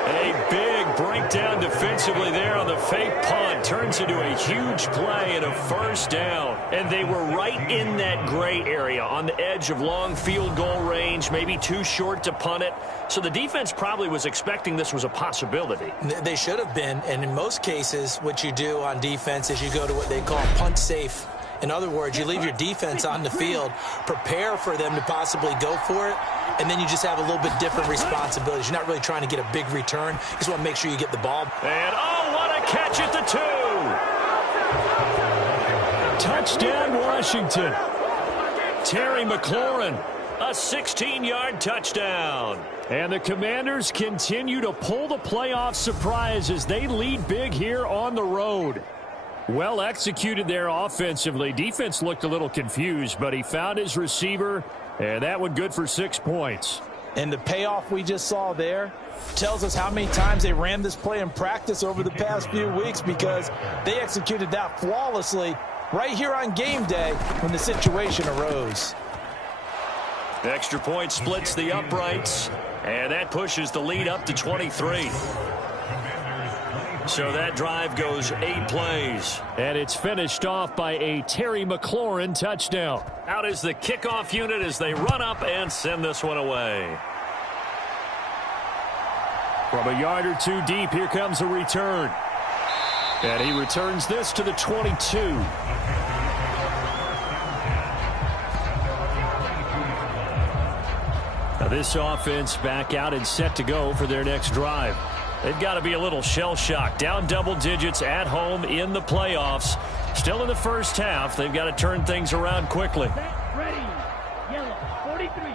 A big breakdown defensively there on the fake punt. Turns into a huge play and a first down. And they were right in that gray area on the edge of long field goal range, maybe too short to punt it. So the defense probably was expecting this was a possibility. They should have been. And in most cases, what you do on defense is you go to what they call punt safe. In other words, you leave your defense on the field, prepare for them to possibly go for it, and then you just have a little bit different responsibilities. You're not really trying to get a big return. You just want to make sure you get the ball. And, oh, what a catch at the 2. Touchdown, Washington. Terry McLaurin, a 16-yard touchdown. And the Commanders continue to pull the playoff surprise as they lead big here on the road. Well executed there offensively. Defense looked a little confused, but he found his receiver, and that one good for 6 points. And the payoff we just saw there tells us how many times they ran this play in practice over the past few weeks, because they executed that flawlessly right here on game day when the situation arose. The extra point splits the uprights, and that pushes the lead up to 23. So that drive goes 8 plays. And it's finished off by a Terry McLaurin touchdown. Out is the kickoff unit as they run up and send this one away. From a yard or 2 deep, here comes a return. And he returns this to the 22. Now this offense back out and set to go for their next drive. They've got to be a little shell-shocked. Down double digits at home in the playoffs. Still in the first half. They've got to turn things around quickly. Ready. Yellow, 43.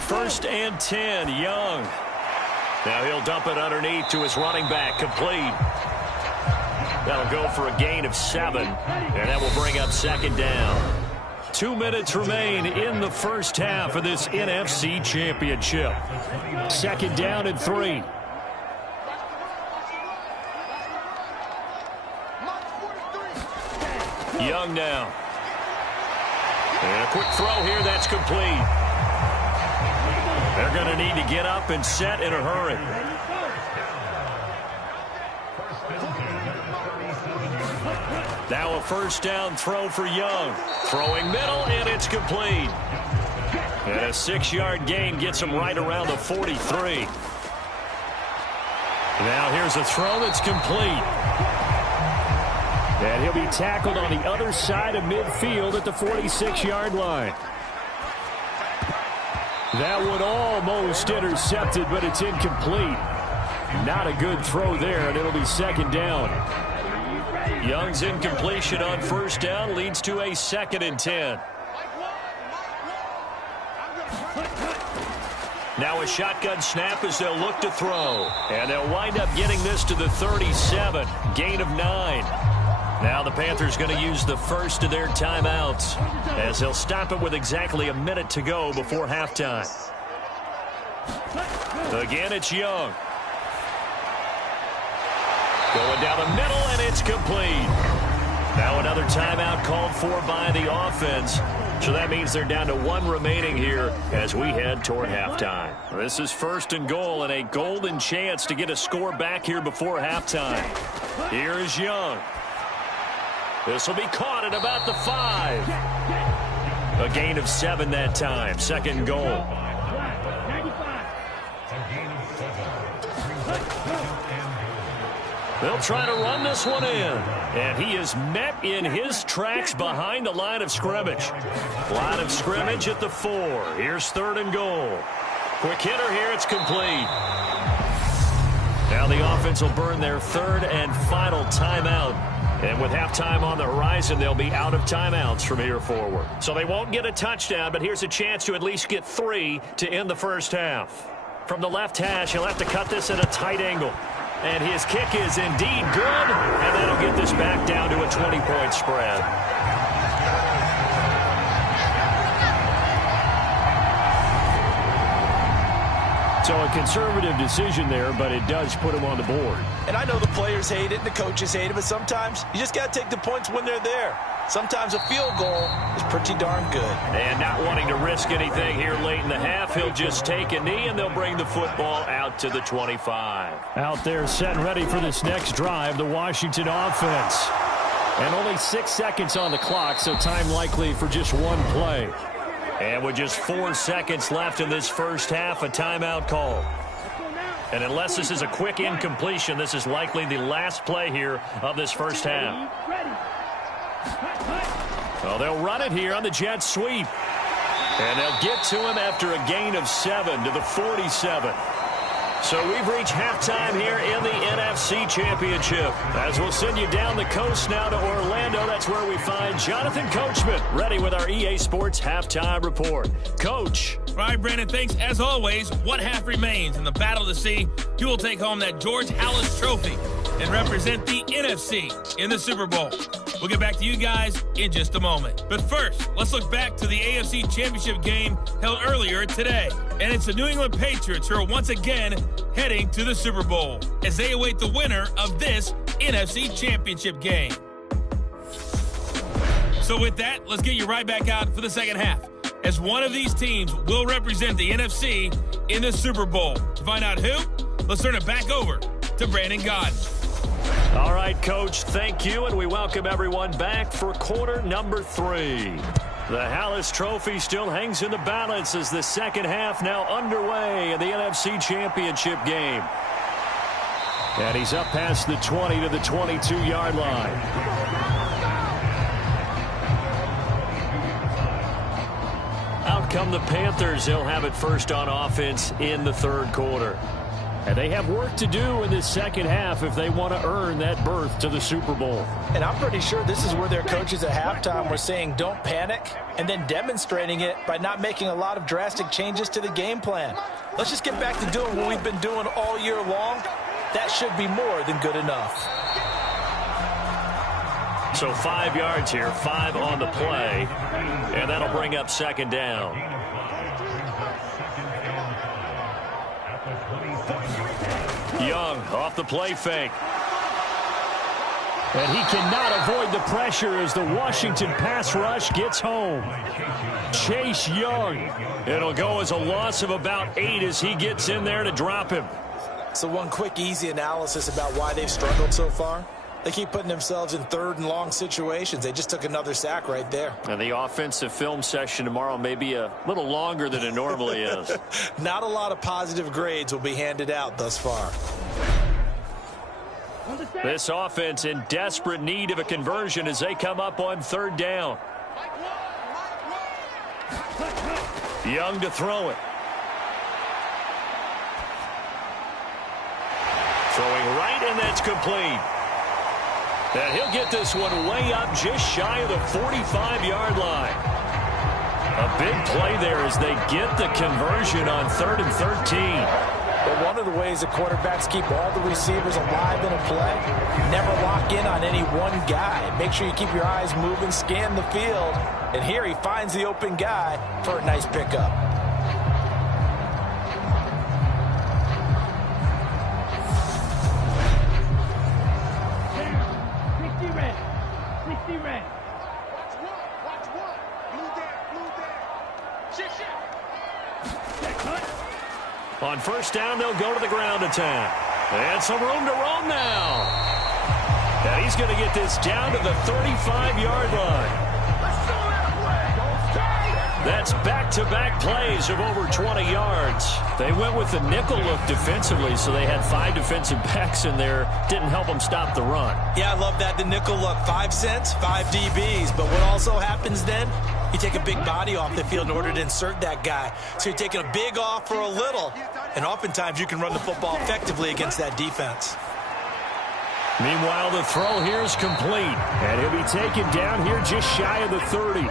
First and 10, Young. Now he'll dump it underneath to his running back, complete. That'll go for a gain of 7, and that will bring up second down. 2 minutes remain in the first half of this NFC Championship. Second down and 3. Young now. And a quick throw here, that's complete. They're going to need to get up and set in a hurry. Now a first down throw for Young. Throwing middle, and it's complete. And a 6-yard gain gets him right around the 43. Now here's a throw that's complete. And he'll be tackled on the other side of midfield at the 46-yard line. That one almost intercepted, but it's incomplete. Not a good throw there, and it'll be second down. Young's incompletion on first down leads to a 2nd and 10. Now a shotgun snap as they'll look to throw. And they'll wind up getting this to the 37. Gain of 9. Now the Panthers going to use the first of their timeouts as they'll stop it with exactly a minute to go before halftime. Again, it's Young. Going down the middle, and it's complete. Now another timeout called for by the offense. So that means they're down to 1 remaining here as we head toward halftime. This is 1st and goal and a golden chance to get a score back here before halftime. Here is Young. This will be caught at about the 5. A gain of 7 that time. Second and goal. 95. They'll try to run this one in. And he is met in his tracks behind the line of scrimmage. Line of scrimmage at the 4. Here's third and goal. Quick hitter here. It's complete. Now the offense will burn their third and final timeout. And with halftime on the horizon, they'll be out of timeouts from here forward. So they won't get a touchdown, but here's a chance to at least get 3 to end the first half. From the left hash, he'll have to cut this at a tight angle. And his kick is indeed good, and that'll get this back down to a 20-point spread. So a conservative decision there, but it does put him on the board. And I know the players hate it and the coaches hate it, but sometimes you just got to take the points when they're there. Sometimes a field goal is pretty darn good. And not wanting to risk anything here late in the half, he'll just take a knee, and they'll bring the football out to the 25. Out there set and ready for this next drive, the Washington offense. And only 6 seconds on the clock, so time likely for just one play. And with just 4 seconds left in this first half, a timeout call. And unless this is a quick incompletion, this is likely the last play here of this first half. Well, they'll run it here on the jet sweep. And they'll get to him after a gain of 7 to the 47. So we've reached halftime here in the NFC Championship. As we'll send you down the coast now to Orlando, that's where we find Jonathan Coachman, ready with our EA Sports Halftime Report. Coach. All right, Brandon, thanks. As always, what half remains in the battle to see who will take home that George Halas Trophy and represent the NFC in the Super Bowl. We'll get back to you guys in just a moment. But first, let's look back to the AFC Championship game held earlier today. And it's the New England Patriots who are once again heading to the Super Bowl as they await the winner of this NFC Championship game. So with that, let's get you right back out for the second half, as one of these teams will represent the NFC in the Super Bowl. To find out who, let's turn it back over to Brandon Gaudin. All right, Coach, thank you, and we welcome everyone back for quarter number 3. The Halas Trophy still hangs in the balance as the second half now underway in the NFC Championship game. And he's up past the 20 to the 22-yard line. Out come the Panthers. They'll have it first on offense in the third quarter. And they have work to do in this second half if they want to earn that berth to the Super Bowl. And I'm pretty sure this is where their coaches at halftime were saying don't panic, and then demonstrating it by not making a lot of drastic changes to the game plan. Let's just get back to doing what we've been doing all year long. That should be more than good enough. So 5 yards here, 5 on the play, and that'll bring up second down. Young off the play fake. And he cannot avoid the pressure as the Washington pass rush gets home. Chase Young. It'll go as a loss of about 8 as he gets in there to drop him. So one quick, easy analysis about why they've struggled so far. They keep putting themselves in third and long situations. They just took another sack right there. And the offensive film session tomorrow may be a little longer than it normally is. Not a lot of positive grades will be handed out thus far. This offense in desperate need of a conversion as they come up on third down. Young to throw it. Throwing right, and that's complete. And he'll get this one way up just shy of the 45-yard line. A big play there as they get the conversion on 3rd and 13. But one of the ways the quarterbacks keep all the receivers alive in a play, never lock in on any one guy. Make sure you keep your eyes moving, scan the field. And here he finds the open guy for a nice pickup. On first down, they'll go to the ground attack. And some room to roam now. And he's going to get this down to the 35-yard line. That's back-to-back plays of over 20 yards. They went with the nickel look defensively, so they had 5 defensive backs in there. Didn't help them stop the run. Yeah, I love that, the nickel look. 5 cents, 5 DBs. But what also happens then, you take a big body off the field in order to insert that guy. So you're taking a big off for a little. And oftentimes you can run the football effectively against that defense. Meanwhile, the throw here is complete. And he'll be taken down here just shy of the 30.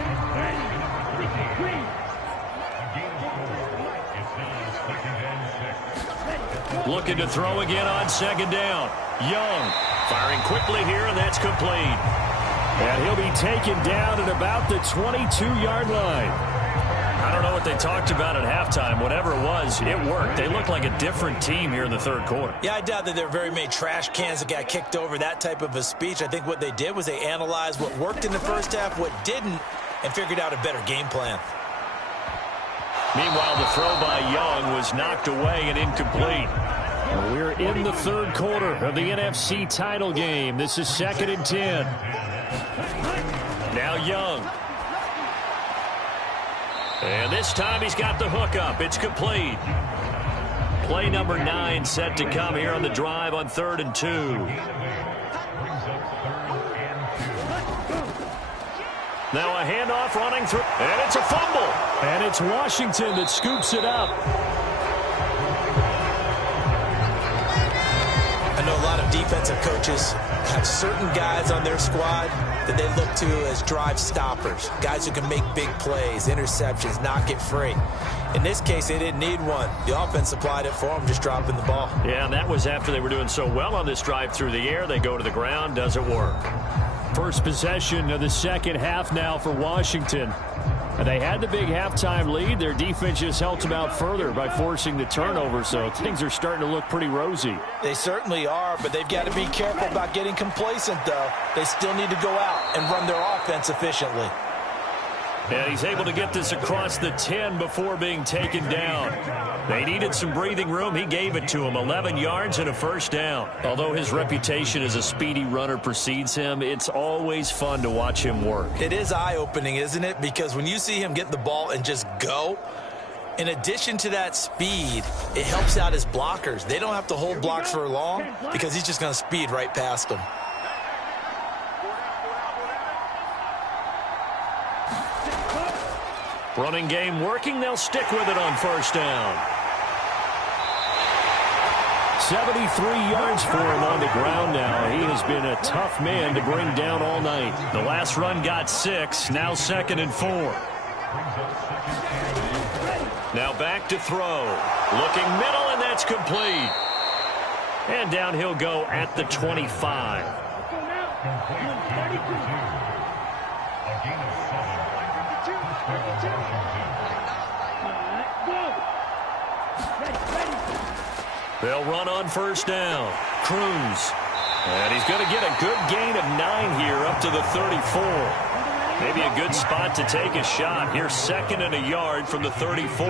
Looking to throw again on second down. Young firing quickly here, and that's complete. And he'll be taken down at about the 22-yard line. I don't know what they talked about at halftime. Whatever it was, it worked. They looked like a different team here in the third quarter. Yeah, I doubt that there were very many trash cans that got kicked over, that type of a speech. I think what they did was they analyzed what worked in the first half, what didn't, and figured out a better game plan. Meanwhile, the throw by Young was knocked away and incomplete. We're in the third quarter of the NFC title game. This is 2nd and 10. Now Young. And this time he's got the hook up. It's complete. Play number 9 set to come here on the drive on 3rd and 2. Now a handoff running through. And it's a fumble. And it's Washington that scoops it up. I know a lot of defensive coaches have certain guys on their squad that they look to as drive stoppers, guys who can make big plays, interceptions, knock it free. In this case, they didn't need one. The offense supplied it for them, just dropping the ball. Yeah, and that was after they were doing so well on this drive through the air. They go to the ground, doesn't work. First possession of the second half now for Washington. And they had the big halftime lead. Their defense just helped them out further by forcing the turnover, so things are starting to look pretty rosy. They certainly are, but they've got to be careful about getting complacent, though. They still need to go out and run their offense efficiently. And he's able to get this across the 10 before being taken down. They needed some breathing room. He gave it to them. 11 yards and a first down. Although his reputation as a speedy runner precedes him, it's always fun to watch him work. It is eye-opening, isn't it? Because when you see him get the ball and just go, in addition to that speed, it helps out his blockers. They don't have to hold blocks for long because he's just going to speed right past them. Running game working. They'll stick with it on first down. 73 yards for him on the ground now. He has been a tough man to bring down all night. The last run got 6. Now 2nd and 4. Now back to throw. Looking middle, and that's complete. And down he'll go at the 25. They'll run on first down. Cruz. And he's going to get a good gain of 9 here up to the 34. Maybe a good spot to take a shot. Here's 2nd and a yard from the 34.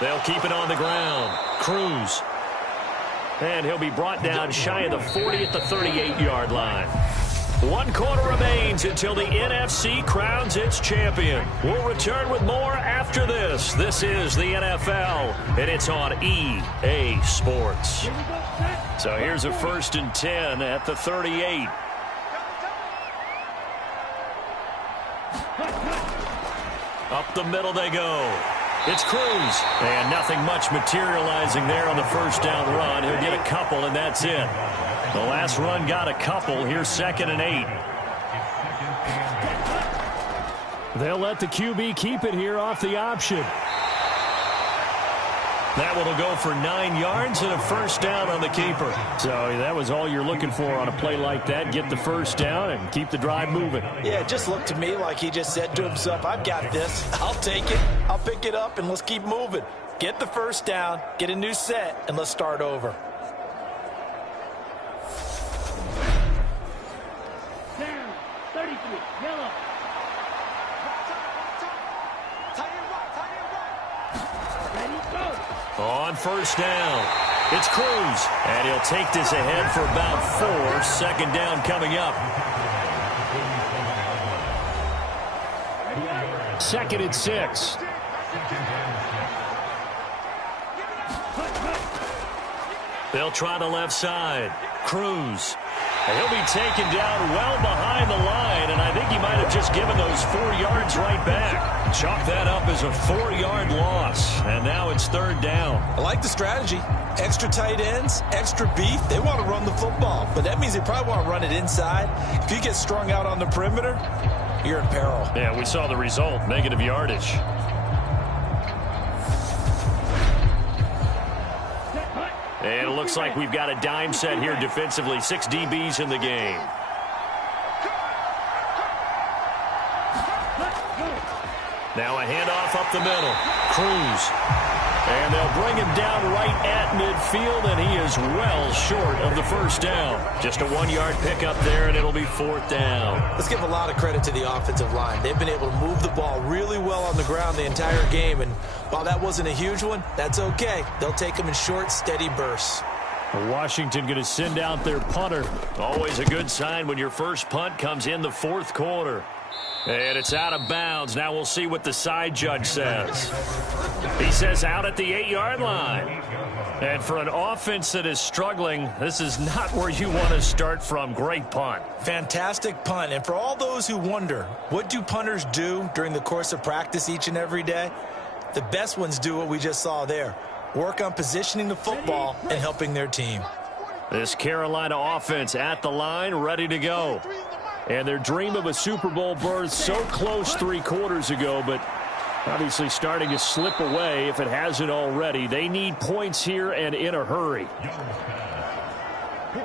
They'll keep it on the ground. Cruz. And he'll be brought down shy of the 40 at the 38-yard line. 1 quarter remains until the NFC crowns its champion. We'll return with more after this. This is the NFL, and it's on EA Sports. So here's a 1st and 10 at the 38. Up the middle they go. It's Cruz. And nothing much materializing there on the first down run. He'll get a couple, and that's it. The last run got a couple. Here's 2nd and 8. They'll let the QB keep it here off the option. That one will go for 9 yards and a first down on the keeper. So that was all you're looking for on a play like that. Get the first down and keep the drive moving. Yeah, it just looked to me like he just said to himself, I've got this. I'll take it. I'll pick it up, and let's keep moving. Get the first down, get a new set, and let's start over. Down, 33, yellow. Ready, go. On first down. It's Cruz. And he'll take this ahead for about 4. Second down coming up. Second and 6. They'll try the left side. Cruz. And he'll be taken down well behind the line, and I think he might have just given those 4 yards right back. Chalk that up as a 4-yard loss, and now it's third down. I like the strategy. Extra tight ends, extra beef. They want to run the football, but that means they probably want to run it inside. If you get strung out on the perimeter, you're in peril. Yeah, we saw the result, negative yardage. And it looks like we've got a dime set here defensively. 6 DBs in the game. Now a handoff up the middle. Cruz. And they'll bring him down right at midfield, and he is well short of the first down. Just a 1-yard pickup there, and it'll be 4th down. Let's give a lot of credit to the offensive line. They've been able to move the ball really well on the ground the entire game, and while that wasn't a huge one, that's okay. They'll take them in short, steady bursts. Washington going to send out their punter. Always a good sign when your first punt comes in the 4th quarter. And it's out of bounds. Now we'll see what the side judge says. He says out at the 8-yard line. And for an offense that is struggling, this is not where you want to start from. Great punt. Fantastic punt. And for all those who wonder, what do punters do during the course of practice each and every day? The best ones do what we just saw there. Work on positioning the football and helping their team. This Carolina offense at the line, ready to go. And their dream of a Super Bowl berth so close 3 quarters ago, but obviously starting to slip away if it hasn't already. They need points here and in a hurry.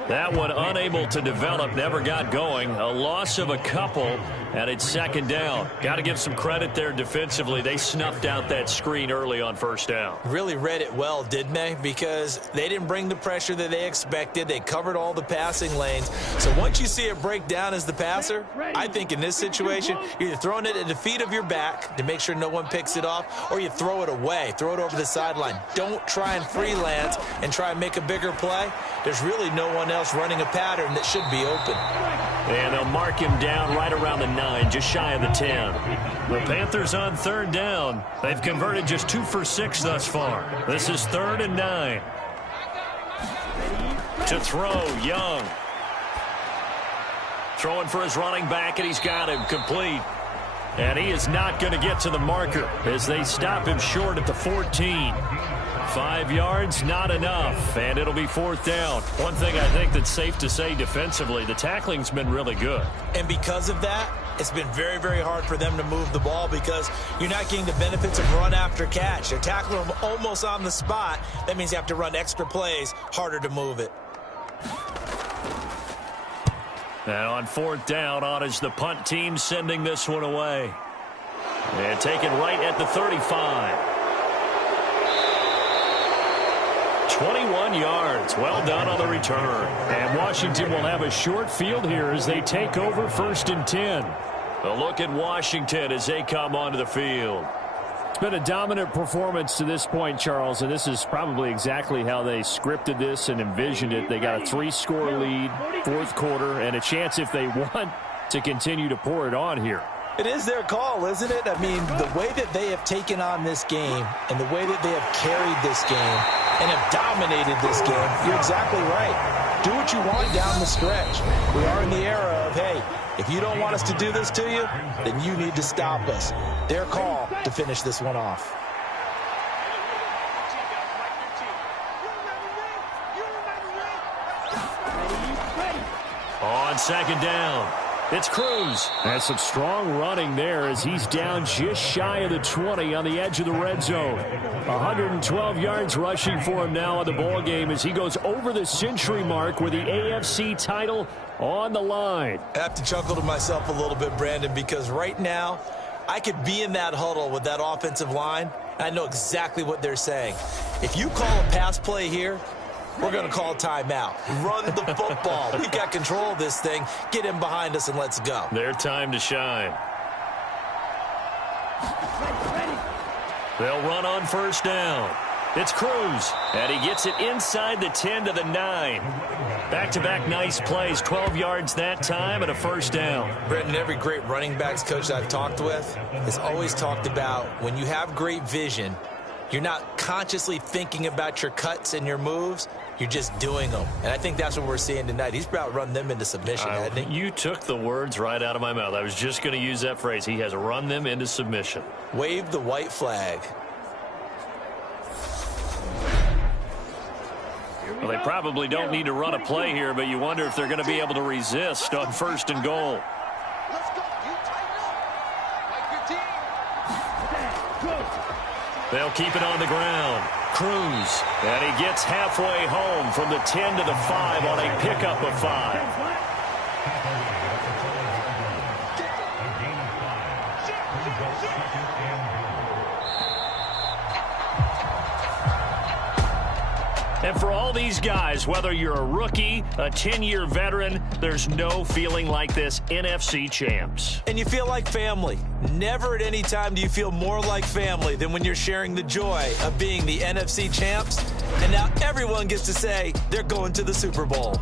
That one unable to develop, never got going. A loss of a couple, and it's second down. Got to give some credit there defensively. They snuffed out that screen early on first down. Really read it well, didn't they? Because they didn't bring the pressure that they expected. They covered all the passing lanes. So once you see it break down as the passer, I think in this situation, you're either throwing it at the feet of your back to make sure no one picks it off, or you throw it away, throw it over the sideline. Don't try and freelance and try and make a bigger play. There's really no one else running a pattern that should be open. And they'll mark him down right around the 9, just shy of the 10. The Panthers on third down. They've converted just 2 for 6 thus far. This is 3rd and 9. To throw, Young. Throwing for his running back, and he's got him complete. And he is not going to get to the marker as they stop him short at the 14. 5 yards, not enough, and it'll be 4th down. One thing I think that's safe to say defensively, the tackling's been really good. And because of that, it's been very, very hard for them to move the ball because you're not getting the benefits of run after catch. They're tackling them almost on the spot. That means you have to run extra plays, harder to move it. And on 4th down, on is the punt team sending this one away. And taken right at the 35. 21 yards. Well done on the return. And Washington will have a short field here as they take over 1st and 10. A look at Washington as they come onto the field. It's been a dominant performance to this point, Charles, and this is probably exactly how they scripted this and envisioned it. They got a 3-score lead, 4th quarter, and a chance if they want to continue to pour it on here. It is their call, isn't it? I mean, the way that they have taken on this game and the way that they have carried this game and have dominated this game, you're exactly right. Do what you want down the stretch. We are in the era of, hey, if you don't want us to do this to you, then you need to stop us. Their call to finish this one off. On 2nd down, it's Cruz. And some strong running there as he's down just shy of the 20 on the edge of the red zone. 112 yards rushing for him now in the ball game as he goes over the century mark with the AFC title on the line. I have to chuckle to myself a little bit, Brandon, because right now I could be in that huddle with that offensive line. I know exactly what they're saying. If you call a pass play here, we're going to call timeout. Run the football. We've got control of this thing. Get in behind us and let's go. Their time to shine. They'll run on 1st down. It's Cruz, and he gets it inside the 10 to the 9. Back-to-back nice plays, 12 yards that time and a first down. Brendan, every great running backs coach I've talked with has always talked about when you have great vision, you're not consciously thinking about your cuts and your moves. You're just doing them. And I think that's what we're seeing tonight. He's about to run them into submission, hasn't he? You took the words right out of my mouth. I was just going to use that phrase. He has run them into submission. Wave the white flag. Well, they probably don't need to run a play here, but you wonder if they're going to be able to resist on 1st and goal. Let's go. You tighten up. Like your team. They'll keep it on the ground. Cruz, and he gets halfway home from the 10 to the 5 on a pickup of 5. And for all these guys, whether you're a rookie, a 10-year veteran, there's no feeling like this NFC champs. And you feel like family. Never at any time do you feel more like family than when you're sharing the joy of being the NFC champs. And now everyone gets to say they're going to the Super Bowl.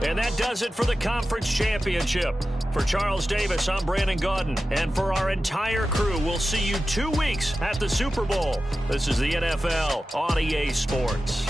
And that does it for the conference championship. For Charles Davis, I'm Brandon Gaudin. And for our entire crew, we'll see you 2 weeks at the Super Bowl. This is the NFL on EA Sports.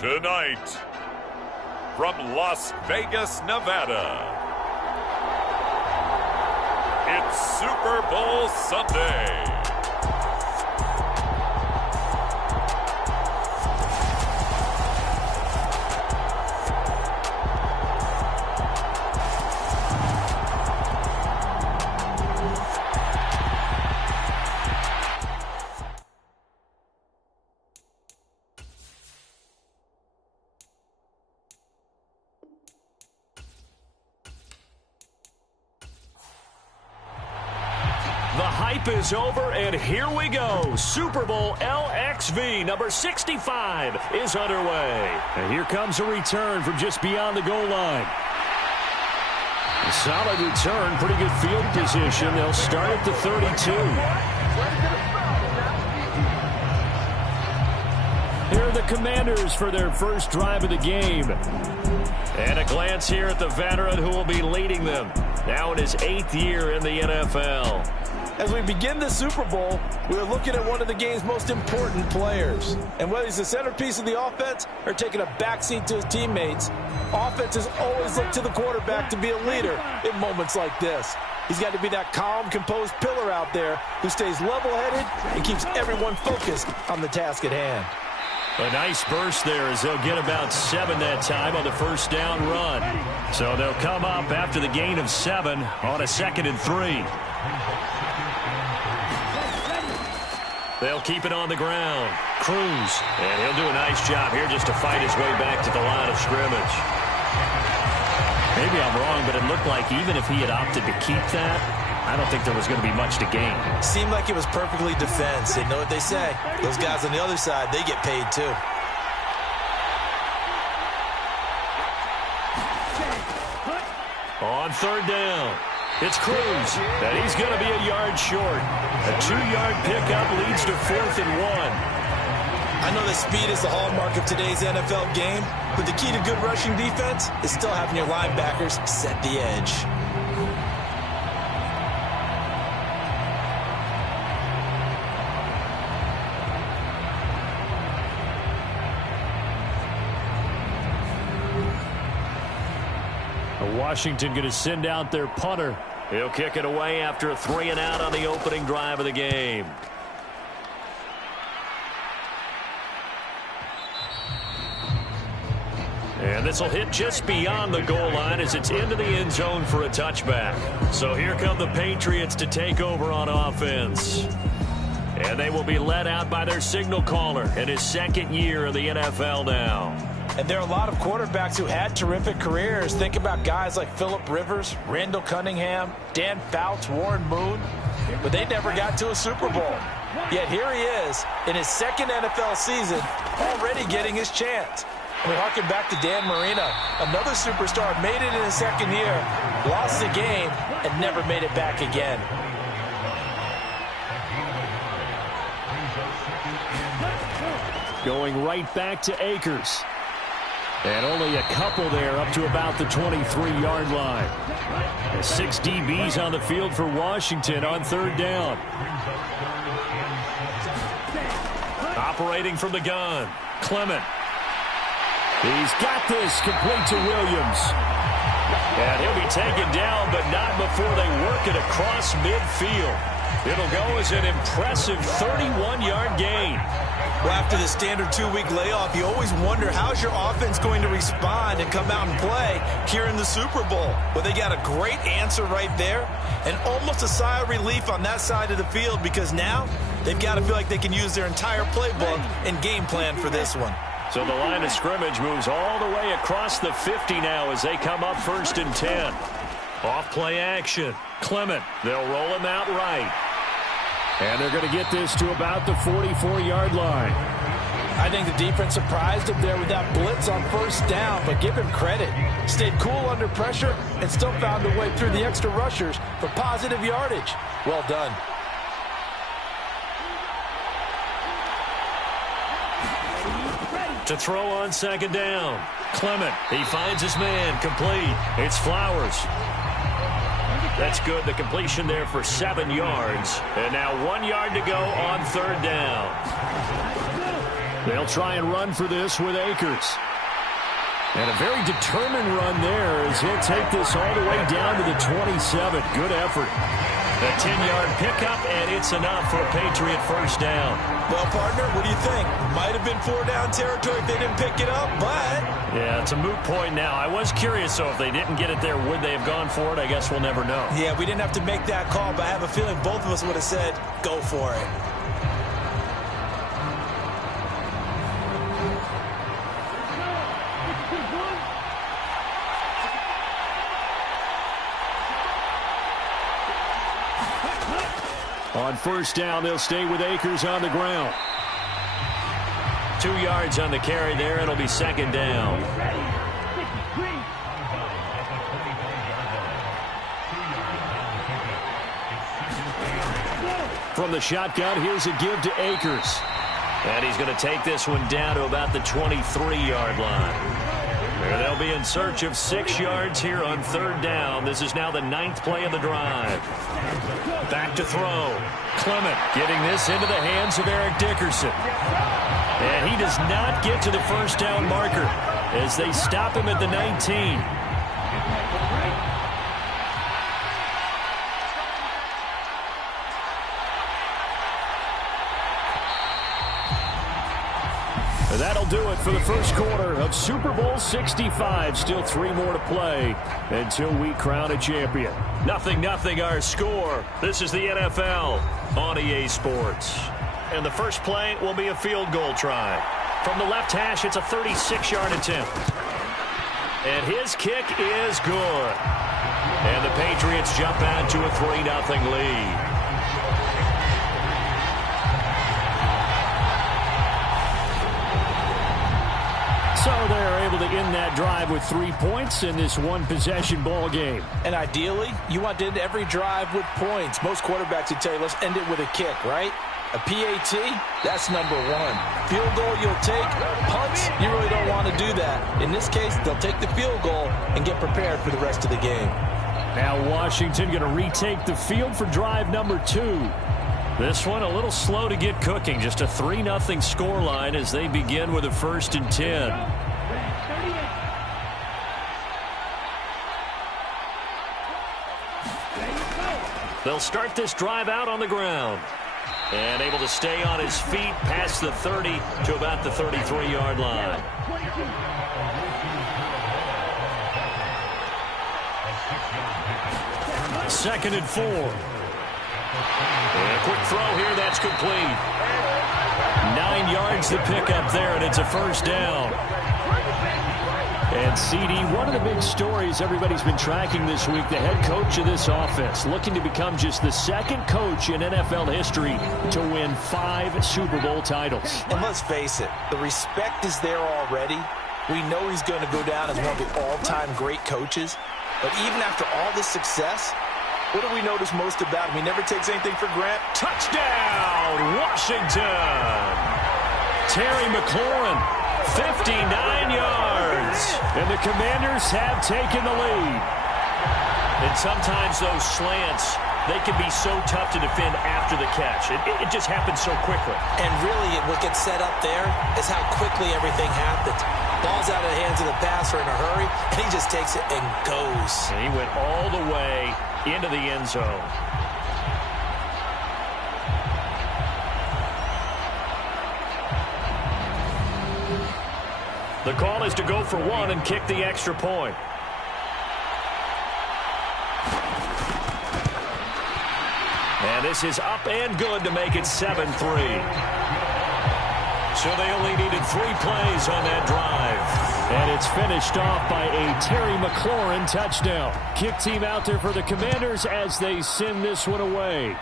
Tonight, from Las Vegas, Nevada, it's Super Bowl Sunday. The hype is over, and here we go. Super Bowl LXV number 65 is underway. And here comes a return from just beyond the goal line. A solid return, pretty good field position. They'll start at the 32. Here are the Commanders for their first drive of the game. And a glance here at the veteran who will be leading them, now in his 8th year in the NFL. As we begin the Super Bowl, we are looking at one of the game's most important players. And whether he's the centerpiece of the offense or taking a backseat to his teammates, offenses always look to the quarterback to be a leader in moments like this. He's got to be that calm, composed pillar out there who stays level-headed and keeps everyone focused on the task at hand. A nice burst there as they'll get about 7 that time on the first down run. So they'll come up after the gain of 7 on a 2nd and 3. They'll keep it on the ground. Cruz. And he'll do a nice job here just to fight his way back to the line of scrimmage. Maybe I'm wrong, but it looked like even if he had opted to keep that, I don't think there was going to be much to gain. Seemed like it was perfectly defense. And know what they say? Those guys on the other side, they get paid too. On 3rd down, it's Cruz, and he's going to be a yard short. A 2-yard pickup leads to 4th and 1. I know that speed is the hallmark of today's NFL game, but the key to good rushing defense is still having your linebackers set the edge. Washington going to send out their punter. He'll kick it away after a 3-and-out on the opening drive of the game. And this will hit just beyond the goal line as it's into the end zone for a touchback. So here come the Patriots to take over on offense. And they will be led out by their signal caller in his 2nd year in the NFL now. And there are a lot of quarterbacks who had terrific careers. Think about guys like Phillip Rivers, Randall Cunningham, Dan Fouts, Warren Moon. But they never got to a Super Bowl. Yet here he is in his 2nd NFL season, already getting his chance. We harken back to Dan Marino, another superstar, made it in his 2nd year, lost the game, and never made it back again. Going right back to Akers. And only a couple there up to about the 23-yard line. And 6 DBs on the field for Washington on 3rd down. Operating from the gun, Clement. He's got this complete to Williams. And he'll be taken down, but not before they work it across midfield. It'll go as an impressive 31-yard gain. Well, after the standard 2-week layoff, you always wonder how's your offense going to respond and come out and play here in the Super Bowl. Well, they got a great answer right there and almost a sigh of relief on that side of the field because now they've got to feel like they can use their entire playbook and game plan for this one. So the line of scrimmage moves all the way across the 50 now as they come up 1st and 10. Off play action. Clement. They'll roll him out right. And they're going to get this to about the 44-yard line. I think the defense surprised him there with that blitz on 1st down, but give him credit. Stayed cool under pressure and still found a way through the extra rushers for positive yardage. Well done. To throw on 2nd down. Clement. He finds his man. Complete. It's Flowers. That's good. The completion there for 7 yards. And now 1 yard to go on 3rd down. They'll try and run for this with Akers. And a very determined run there as he'll take this all the way down to the 27. Good effort. A 10-yard pickup, and it's enough for a Patriot first down. Well, partner, what do you think? Might have been 4-down territory if they didn't pick it up, but... Yeah, it's a moot point now. I was curious, so if they didn't get it there, would they have gone for it? I guess we'll never know. Yeah, we didn't have to make that call, but I have a feeling both of us would have said, go for it. On first down, they'll stay with Akers on the ground. 2 yards on the carry there. It'll be second down. From the shotgun, here's a give to Akers. And he's going to take this one down to about the 23-yard line. And they'll be in search of 6 yards here on third down. This is now the 9th play of the drive. Back to throw. Clement getting this into the hands of Eric Dickerson. And he does not get to the first down marker as they stop him at the 19. That'll do it for the first quarter of Super Bowl 65. Still 3 more to play until we crown a champion. 0-0 our score. This is the NFL on EA Sports. And the first play will be a field goal try. From the left hash, it's a 36-yard attempt. And his kick is good. And the Patriots jump out to a 3-0 lead. So they're able to end that drive with 3 points in this one-possession ball game. And ideally, you want to end every drive with points. Most quarterbacks would tell you, let's end it with a kick, right? A PAT, that's number 1. Field goal you'll take. Punts, you really don't want to do that. In this case, they'll take the field goal and get prepared for the rest of the game. Now Washington going to retake the field for drive number 2. This one a little slow to get cooking. Just a 3-0 scoreline as they begin with a 1st and 10. They'll start this drive out on the ground. And able to stay on his feet past the 30 to about the 33-yard line. Second and 4. And a quick throw here, that's complete. 9 yards to pick up there, and it's a first down. And CD, one of the big stories everybody's been tracking this week, the head coach of this offense, looking to become just the second coach in NFL history to win 5 Super Bowl titles. And let's face it, the respect is there already. We know he's going to go down as one of the all-time great coaches. But even after all this success, what do we notice most about him? He never takes anything for granted. Touchdown, Washington! Terry McLaurin, 59 yards. And the Commanders have taken the lead. And sometimes those slants, they can be so tough to defend after the catch. It just happens so quickly. And really, what gets set up there is how quickly everything happens. Ball's out of the hands of the passer in a hurry, and he just takes it and goes. And he went all the way into the end zone. The call is to go for 1 and kick the extra point. And this is up and good to make it 7-3. So they only needed 3 plays on that drive. And it's finished off by a Terry McLaurin touchdown. Kick team out there for the Commanders as they send this one away.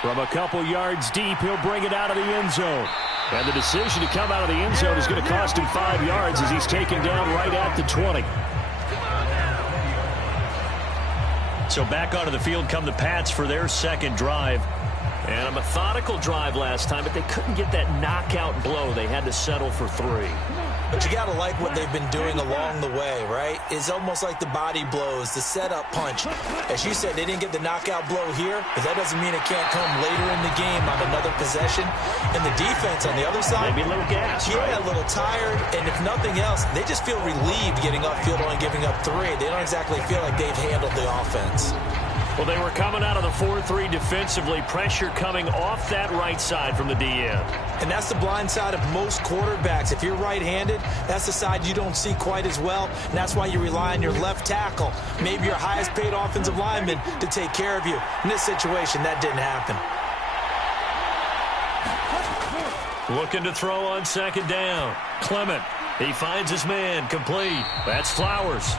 From a couple yards deep, he'll bring it out of the end zone. And the decision to come out of the end zone is going to cost him 5 yards as he's taken down right at the 20. So back onto the field come the Pats for their second drive. And a methodical drive last time, but they couldn't get that knockout blow. They had to settle for 3. But you got to like what they've been doing along the way, right? It's almost like the body blows, the setup punch. As you said, they didn't get the knockout blow here, but that doesn't mean it can't come later in the game on another possession. And the defense on the other side, maybe a little gas, yeah, right? A little tired. And if nothing else, they just feel relieved getting upfield, only giving up 3. They don't exactly feel like they've handled the offense. Well, they were coming out of the 4-3 defensively. Pressure coming off that right side from the DN. And that's the blind side of most quarterbacks. If you're right-handed, that's the side you don't see quite as well. And that's why you rely on your left tackle, maybe your highest-paid offensive lineman, to take care of you. In this situation, that didn't happen. Looking to throw on 2nd down. Clement. He finds his man. Complete. That's Flowers.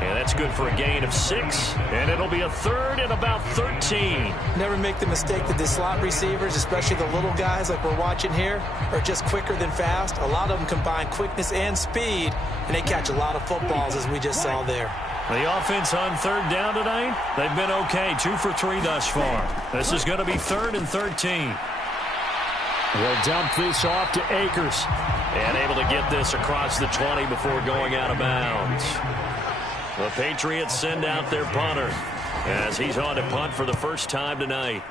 And that's good for a gain of 6. And it'll be a 3rd and about 13. Never make the mistake that the slot receivers, especially the little guys like we're watching here, are just quicker than fast. A lot of them combine quickness and speed, and they catch a lot of footballs, as we just saw there. The offense on 3rd down tonight, they've been okay. 2 for 3 thus far. This is going to be 3rd and 13. They'll dump this off to Akers. And able to get this across the 20 before going out of bounds. The Patriots send out their punter as he's on to punt for the first time tonight.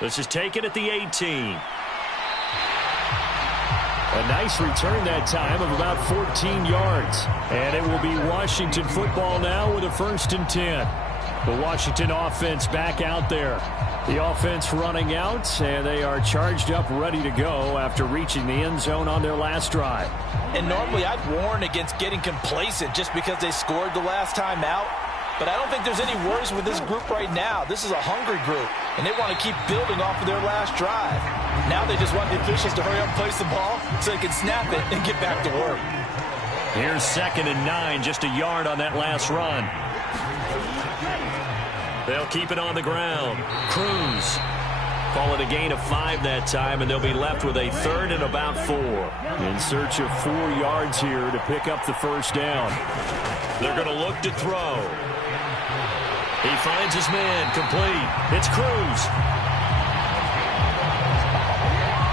This is taken at the 18. A nice return that time of about 14 yards. And it will be Washington football now with a 1st and 10. The Washington offense back out there. The offense running out, and they are charged up, ready to go after reaching the end zone on their last drive. And normally I'd warn against getting complacent just because they scored the last time out. But I don't think there's any worries with this group right now. This is a hungry group, and they want to keep building off of their last drive. Now they just want the officials to hurry up and place the ball so they can snap it and get back to work. Here's 2nd and 9, just a yard on that last run. They'll keep it on the ground. Cruz. Call it a gain of 5 that time, and they'll be left with a 3rd and about 4. In search of 4 yards here to pick up the 1st down. They're going to look to throw. He finds his man. Complete. It's Cruz.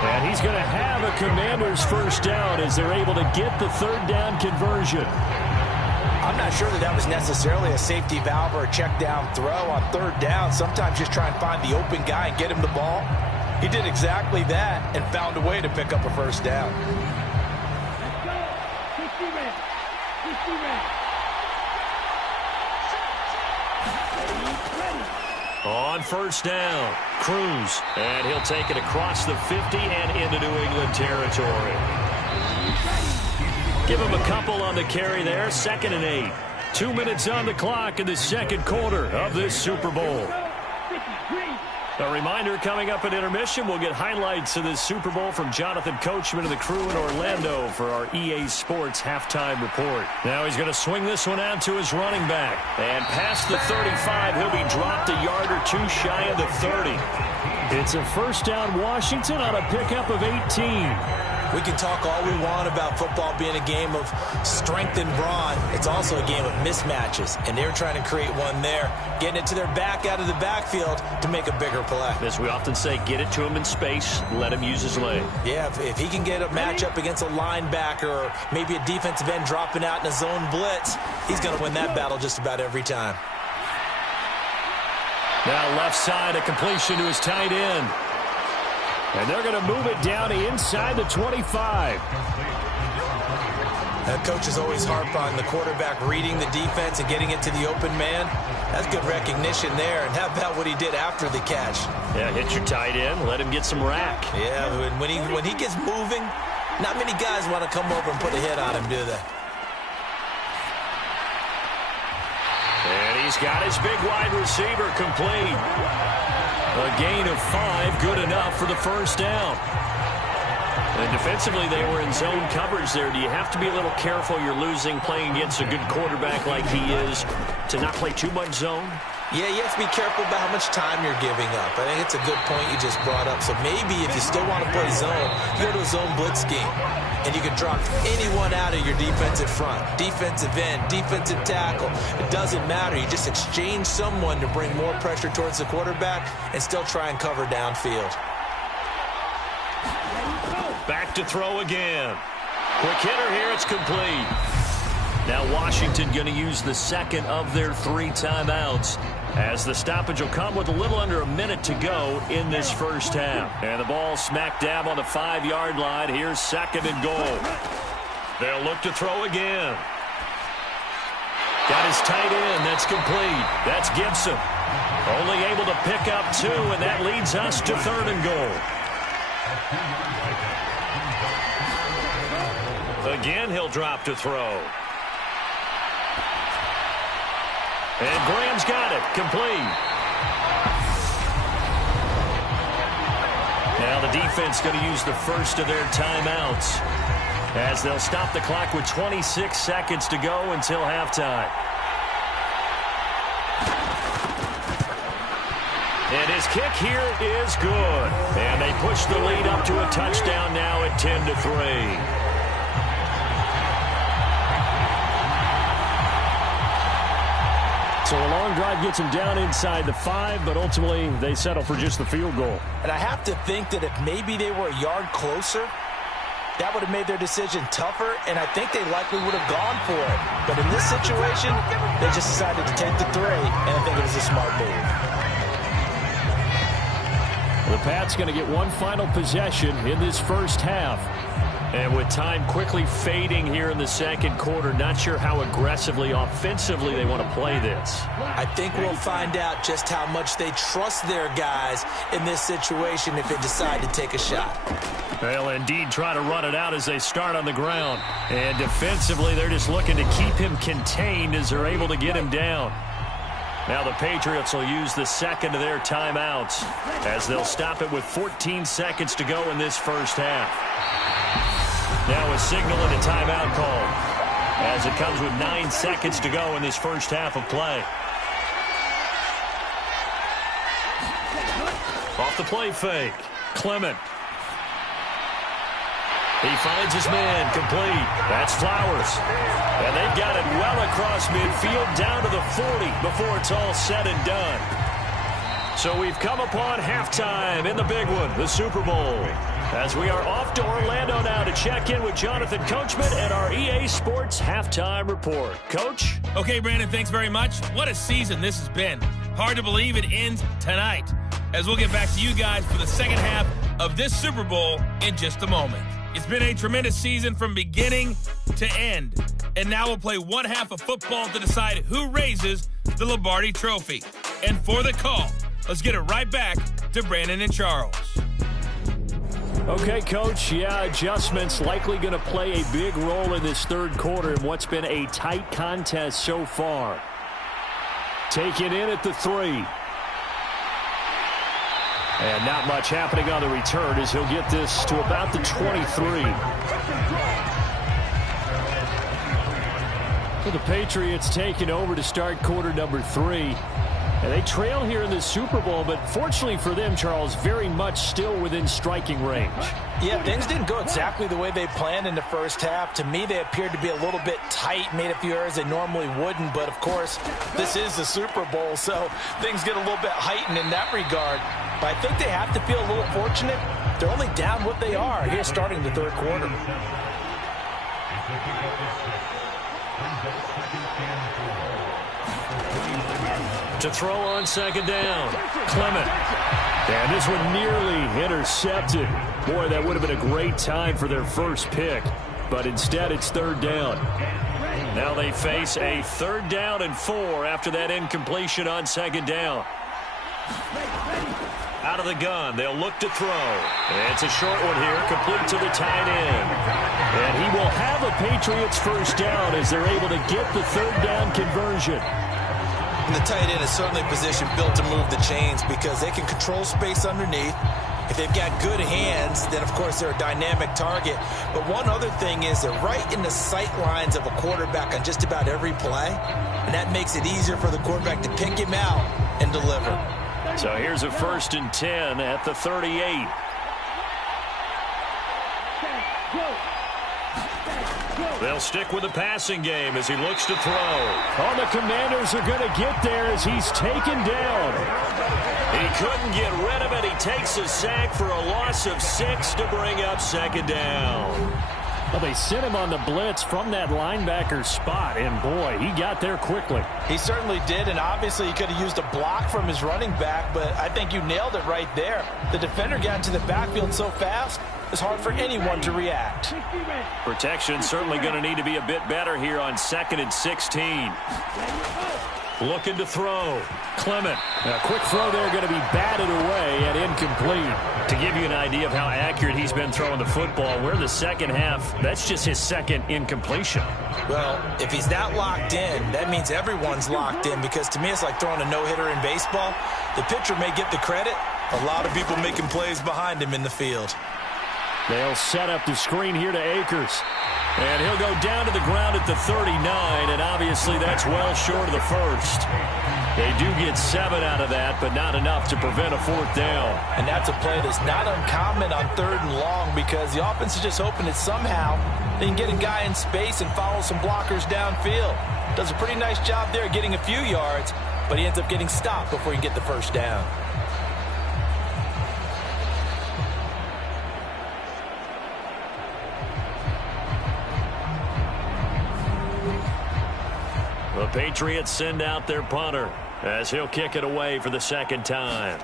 And he's going to have a Commanders 1st down as they're able to get the 3rd down conversion. I'm not sure that was necessarily a safety valve or a check down throw on 3rd down. Sometimes just try and find the open guy and get him the ball. He did exactly that and found a way to pick up a 1st down. On 1st down, Cruz. And he'll take it across the 50 and into New England territory. Give him a couple on the carry there. 2nd and 8. 2 minutes on the clock in the 2nd quarter of this Super Bowl. A reminder, coming up at intermission, we'll get highlights of this Super Bowl from Jonathan Coachman and the crew in Orlando for our EA Sports halftime report. Now he's going to swing this one out to his running back. And past the 35, he'll be dropped a yard or 2 shy of the 30. It's a 1st down Washington on a pickup of 18. We can talk all we want about football being a game of strength and brawn. It's also a game of mismatches, and they're trying to create one there, getting it to their back out of the backfield to make a bigger play. As we often say, get it to him in space, let him use his leg. Yeah, if he can get a matchup against a linebacker or maybe a defensive end dropping out in a zone blitz, he's going to win that battle just about every time. Now left side, a completion to his tight end. And they're going to move it down inside the 25. Coaches always harp on the quarterback reading the defense and getting it to the open man. That's good recognition there. And how about what he did after the catch? Yeah, hit your tight end, let him get some rack. Yeah, when he gets moving, not many guys want to come over and put a hit on him, do they? And he's got his big wide receiver complete. A gain of 5, good enough for the 1st down. And defensively, they were in zone coverage there. Do you have to be a little careful? You're losing, playing against a good quarterback like he is, to not play too much zone? Yeah, you have to be careful about how much time you're giving up. I think it's a good point you just brought up. So maybe if you still want to play zone, you go to a zone blitz scheme. and you can drop anyone out of your defensive front. Defensive end, defensive tackle. It doesn't matter. You just exchange someone to bring more pressure towards the quarterback and still try and cover downfield. Back to throw again. Quick hitter here. It's complete. Now Washington going to use the second of their 3 timeouts, as the stoppage will come with a little under a minute to go in this first half. And the ball smack dab on the 5-yard line. Here's 2nd and goal. They'll look to throw again. Got his tight end. That's complete. That's Gibson. Only able to pick up 2, and that leads us to 3rd and goal. Again, he'll drop to throw. And Graham's got it. Complete. Now the defense going to use the first of their timeouts, as they'll stop the clock with 26 seconds to go until halftime. And his kick here is good. And they push the lead up to a touchdown now at 10-3. So a long drive gets them down inside the 5, but ultimately they settle for just the field goal. And I have to think that if maybe they were a yard closer, that would have made their decision tougher, and I think they likely would have gone for it. But in this situation, they just decided to take the 3, and I think it was a smart move. The Pats going to get one final possession in this first half. And with time quickly fading here in the second quarter, not sure how aggressively, offensively they want to play this. I think we'll find out just how much they trust their guys in this situation if they decide to take a shot. They'll indeed try to run it out as they start on the ground. And defensively, they're just looking to keep him contained as they're able to get him down. Now the Patriots will use the second of their timeouts, as they'll stop it with 14 seconds to go in this first half. Now a signal and a timeout called, as it comes with 9 seconds to go in this first half of play. Off the play fake, Clement. He finds his man, complete. That's Flowers. And they've got it well across midfield, down to the 40 before it's all said and done. So we've come upon halftime in the big one, the Super Bowl, as we are off to Orlando now to check in with Jonathan Coachman and our EA Sports Halftime Report. Coach? Okay, Brandon, thanks very much. What a season this has been. Hard to believe it ends tonight, as we'll get back to you guys for the second half of this Super Bowl in just a moment. It's been a tremendous season from beginning to end, and now we'll play one half of football to decide who raises the Lombardi Trophy. And for the call, let's get it right back to Brandon and Charles. Okay, Coach, adjustments likely going to play a big role in this third quarter in what's been a tight contest so far. Taken in at the 3. And not much happening on the return as he'll get this to about the 23. So the Patriots taking over to start quarter number 3. And they trail here in the Super Bowl, but fortunately for them, Charles, very much still within striking range. Yeah, things didn't go exactly the way they planned in the first half. To me, they appeared to be a little bit tight, made a few errors they normally wouldn't. But, of course, this is the Super Bowl, so things get a little bit heightened in that regard. But I think they have to feel a little fortunate. They're only down what they are here starting the third quarter. To throw on second down, Clement. And this one nearly intercepted. Boy, that would have been a great time for their first pick. But instead, it's third down. Now they face a 3rd down and 4 after that incompletion on second down. Out of the gun, they'll look to throw. It's a short one here, complete to the tight end. And he will have a Patriots first down as they're able to get the 3rd down conversion. And the tight end is certainly a position built to move the chains because they can control space underneath. If they've got good hands, then, of course, they're a dynamic target. But one other thing is they're right in the sight lines of a quarterback on just about every play, and that makes it easier for the quarterback to pick him out and deliver. So here's a 1st and 10 at the 38. They'll stick with the passing game as he looks to throw. Oh, the Commanders are going to get there as he's taken down. He couldn't get rid of it. He takes a sack for a loss of 6 to bring up second down. Well, they sent him on the blitz from that linebacker spot, and boy, he got there quickly. He certainly did, and obviously he could have used a block from his running back, but I think you nailed it right there. The defender got into the backfield so fast, it's hard for anyone to react. Protection certainly going to need to be a bit better here on 2nd and 16. Looking to throw. Clement. A quick throw there, going to be batted away and incomplete. To give you an idea of how accurate he's been throwing the football, we're in the second half. That's just his second incompletion. Well, if he's that locked in, that means everyone's locked in, because to me it's like throwing a no-hitter in baseball. The pitcher may get the credit. A lot of people making plays behind him in the field. They'll set up the screen here to Akers. And he'll go down to the ground at the 39, and obviously that's well short of the first. They do get 7 out of that, but not enough to prevent a 4th down. And that's a play that's not uncommon on 3rd and long, because the offense is just hoping that somehow they can get a guy in space and follow some blockers downfield. Does a pretty nice job there getting a few yards, but he ends up getting stopped before he can get the first down. The Patriots send out their punter as he'll kick it away for the 2nd time.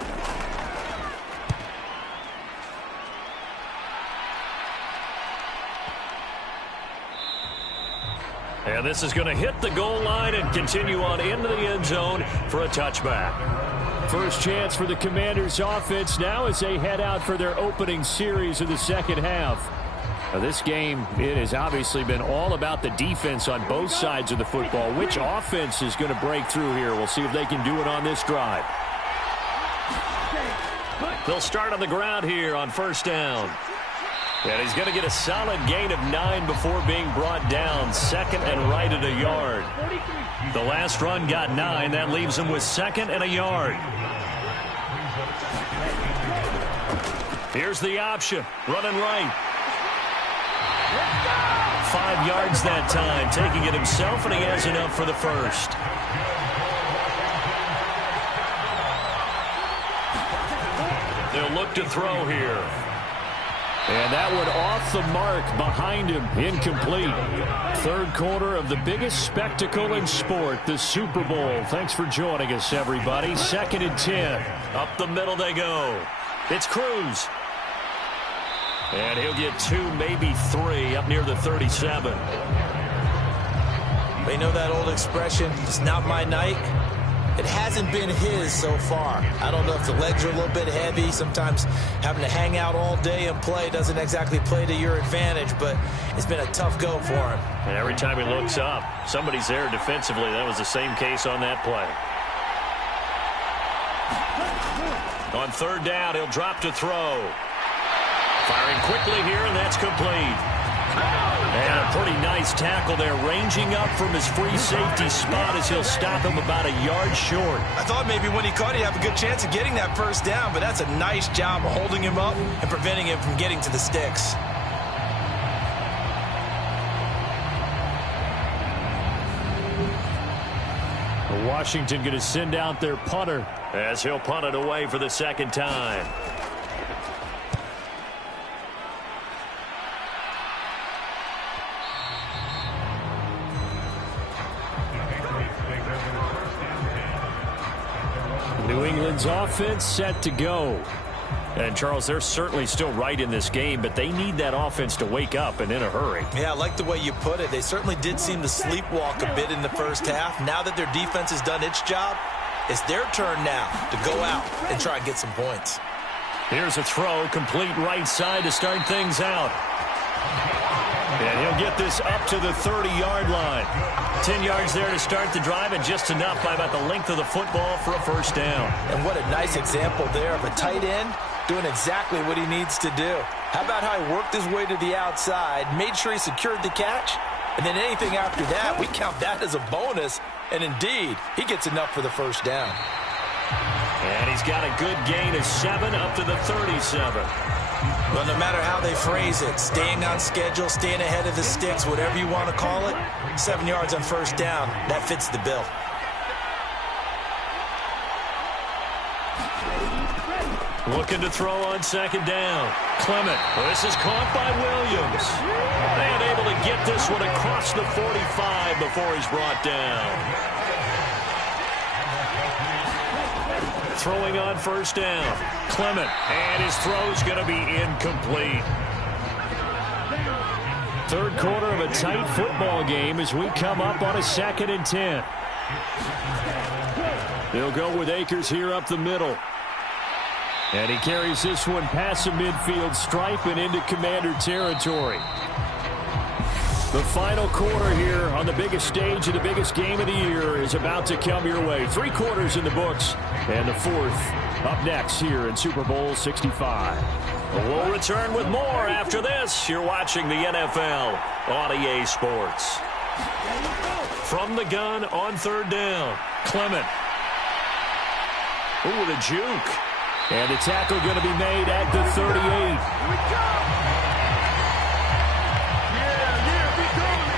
And this is going to hit the goal line and continue on into the end zone for a touchback. First chance for the Commanders offense now as they head out for their opening series of the second half. Now, this game, it has obviously been all about the defense on both sides of the football. Which offense is going to break through here? We'll see if they can do it on this drive. They'll start on the ground here on 1st down. And he's going to get a solid gain of 9 before being brought down. 2nd and right at a yard. The last run got 9. That leaves him with 2nd and a yard. Here's the option. Running right. 5 yards that time, taking it himself, and he has enough for the first. They'll look to throw here. And that one off the mark behind him, incomplete. 3rd quarter of the biggest spectacle in sport, the Super Bowl. Thanks for joining us, everybody. 2nd and 10. Up the middle they go. It's Cruz. And he'll get 2, maybe 3, up near the 37. They know that old expression, it's not my night. It hasn't been his so far. I don't know if the legs are a little bit heavy. Sometimes having to hang out all day and play doesn't exactly play to your advantage, but it's been a tough go for him. And every time he looks up, somebody's there defensively. That was the same case on that play. On 3rd down, he'll drop to throw. Firing quickly here, and that's complete. And a pretty nice tackle there, ranging up from his free safety spot as he'll stop him about a yard short. I thought maybe when he caught, he'd have a good chance of getting that first down, but that's a nice job of holding him up and preventing him from getting to the sticks. Washington going to send out their punter as he'll punt it away for the 2nd time. New England's offense set to go. And, Charles, they're certainly still right in this game, but they need that offense to wake up and in a hurry. Yeah, I like the way you put it. They certainly did seem to sleepwalk a bit in the first half. Now that their defense has done its job, it's their turn now to go out and try and get some points. Here's a throw, complete right side to start things out. And he'll get this up to the 30-yard line. 10 yards there to start the drive, and just enough by about the length of the football for a first down. And what a nice example there of a tight end doing exactly what he needs to do. How about how he worked his way to the outside, made sure he secured the catch, and then anything after that, we count that as a bonus. And indeed, he gets enough for the first down. And he's got a good gain of 7 up to the 37. Well, no matter how they phrase it, staying on schedule, staying ahead of the sticks, whatever you want to call it, 7 yards on first down, that fits the bill. Looking to throw on second down. Clement. This is caught by Williams. And able to get this one across the 45 before he's brought down. Throwing on first down. Clement. And his throw's going to be incomplete. Third quarter of a tight football game as we come up on a 2nd and 10. They'll go with Akers here up the middle. And he carries this one past the midfield stripe and into Commander territory. The final quarter here on the biggest stage of the biggest game of the year is about to come your way. 3 quarters in the books, and the 4th up next here in Super Bowl 65. We'll return with more after this. You're watching the NFL on EA Sports. From the gun on third down, Clement. Ooh, with a juke. And the tackle going to be made at the 38.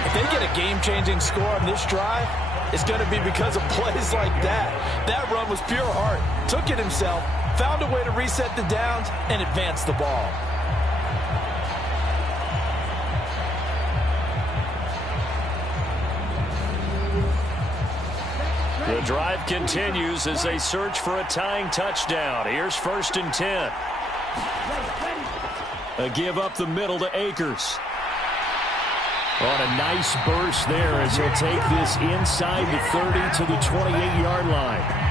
If they get a game-changing score on this drive, it's going to be because of plays like that. That run was pure heart. Took it himself, found a way to reset the downs, and advance the ball. The drive continues as they search for a tying touchdown. Here's 1st and 10. A give up the middle to Akers. On a nice burst there as he'll take this inside the 30 to the 28-yard line.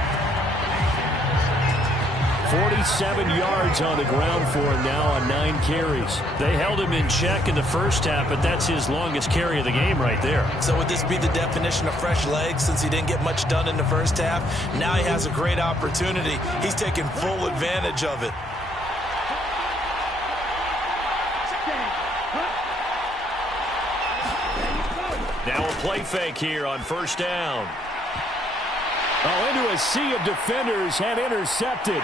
47 yards on the ground for him now on 9 carries. They held him in check in the first half, but that's his longest carry of the game right there. So would this be the definition of fresh legs since he didn't get much done in the first half? Now he has a great opportunity. He's taking full advantage of it. Now a play fake here on first down. Oh, into a sea of defenders and intercepted.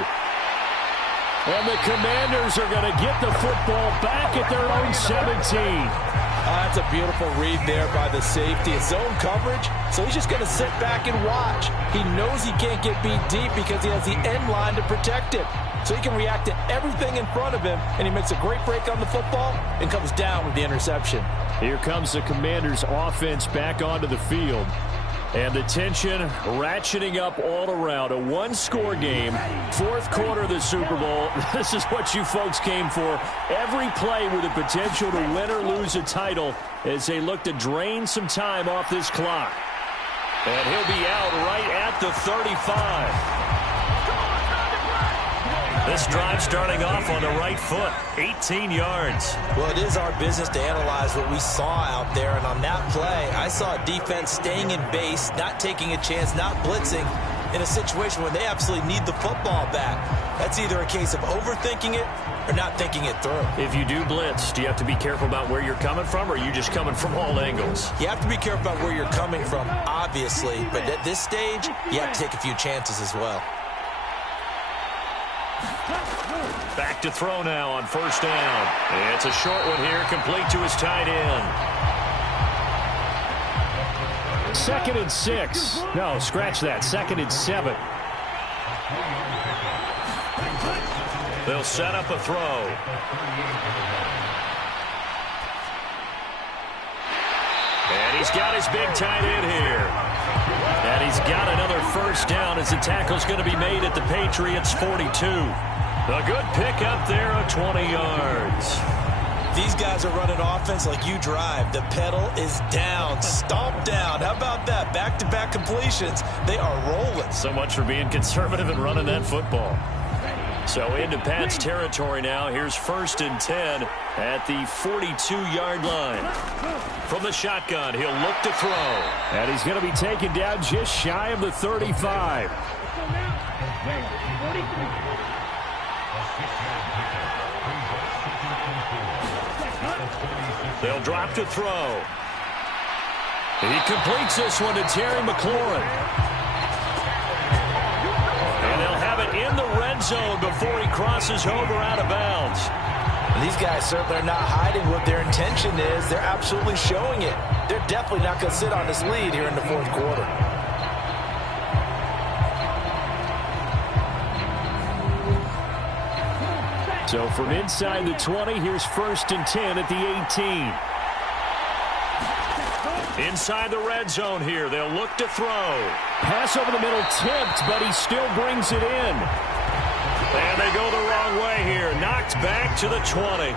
And the Commanders are going to get the football back at their own 17. That's a beautiful read there by the safety. It's zone coverage, so he's just going to sit back and watch. He knows he can't get beat deep because he has the end line to protect it. So he can react to everything in front of him, and he makes a great break on the football and comes down with the interception. Here comes the Commanders' offense back onto the field. And the tension ratcheting up all around. A one-score game, 4th quarter of the Super Bowl. This is what you folks came for. Every play with the potential to win or lose a title as they look to drain some time off this clock. And he'll be out right at the 35. This drive starting off on the right foot, 18 yards. Well, it is our business to analyze what we saw out there, and on that play, I saw a defense staying in base, not taking a chance, not blitzing in a situation where they absolutely need the football back. That's either a case of overthinking it or not thinking it through. If you do blitz, do you have to be careful about where you're coming from, or are you just coming from all angles? You have to be careful about where you're coming from, obviously, but at this stage, you have to take a few chances as well. Back to throw now on first down. It's a short one here, complete to his tight end. 2nd and 6. No, scratch that. 2nd and 7. They'll set up a throw. And he's got his big tight end here. And he's got another first down as the tackle's going to be made at the Patriots' 42. A good pick up there of 20 yards. These guys are running offense like you drive. The pedal is down, stomp down. How about that? Back-to-back completions. They are rolling. So much for being conservative and running that football. So into Pat's territory now. Here's 1st and 10 at the 42-yard line. From the shotgun, he'll look to throw. And he's going to be taken down just shy of the 35. They'll drop to throw. He completes this one to Terry McLaurin. And they'll have it in the red zone before he crosses over out of bounds. And these guys certainly are not hiding what their intention is. They're absolutely showing it. They're definitely not going to sit on this lead here in the fourth quarter. So from inside the 20, here's 1st and 10 at the 18. Inside the red zone here, they'll look to throw. Pass over the middle tipped, but he still brings it in. And they go the wrong way here. Knocked back to the 20.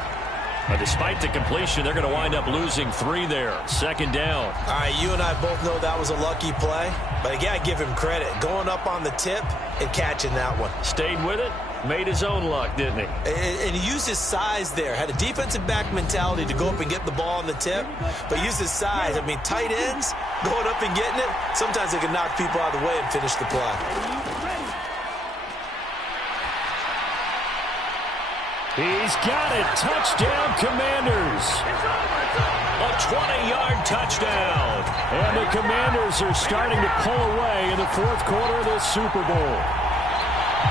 Despite the completion, they're going to wind up losing 3 there. 2nd down. All right, you and I both know that was a lucky play. But again, I give him credit. Going up on the tip and catching that one. Stayed with it. Made his own luck, didn't he? And he used his size there. Had a defensive back mentality to go up and get the ball on the tip. But used his size. I mean, tight ends going up and getting it. Sometimes they can knock people out of the way and finish the play. He's got it. Touchdown, Commanders. A 20-yard touchdown. And the Commanders are starting to pull away in the fourth quarter of this Super Bowl.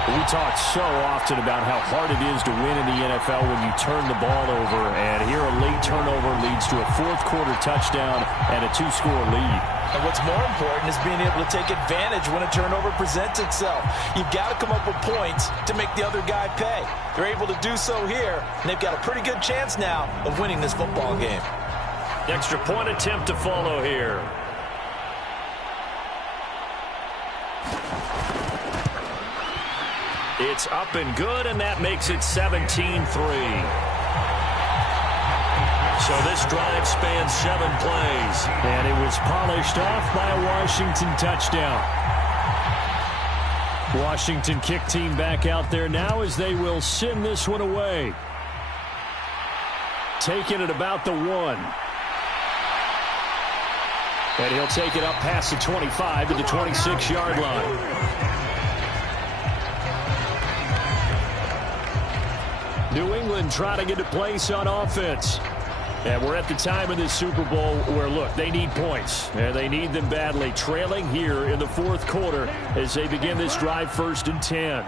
We talk so often about how hard it is to win in the NFL when you turn the ball over. And here a late turnover leads to a fourth quarter touchdown and a 2-score lead. And what's more important is being able to take advantage when a turnover presents itself. You've got to come up with points to make the other guy pay. They're able to do so here, and they've got a pretty good chance now of winning this football game. Extra point attempt to follow here. It's up and good, and that makes it 17-3. So this drive spans 7 plays. And it was polished off by a Washington touchdown. Washington kick team back out there now as they will send this one away. Taking it about the 1. And he'll take it up past the 25 to the 26-yard line. New England trying to get a place on offense. And we're at the time in this Super Bowl where, look, they need points. And they need them badly. Trailing here in the fourth quarter as they begin this drive 1st and 10.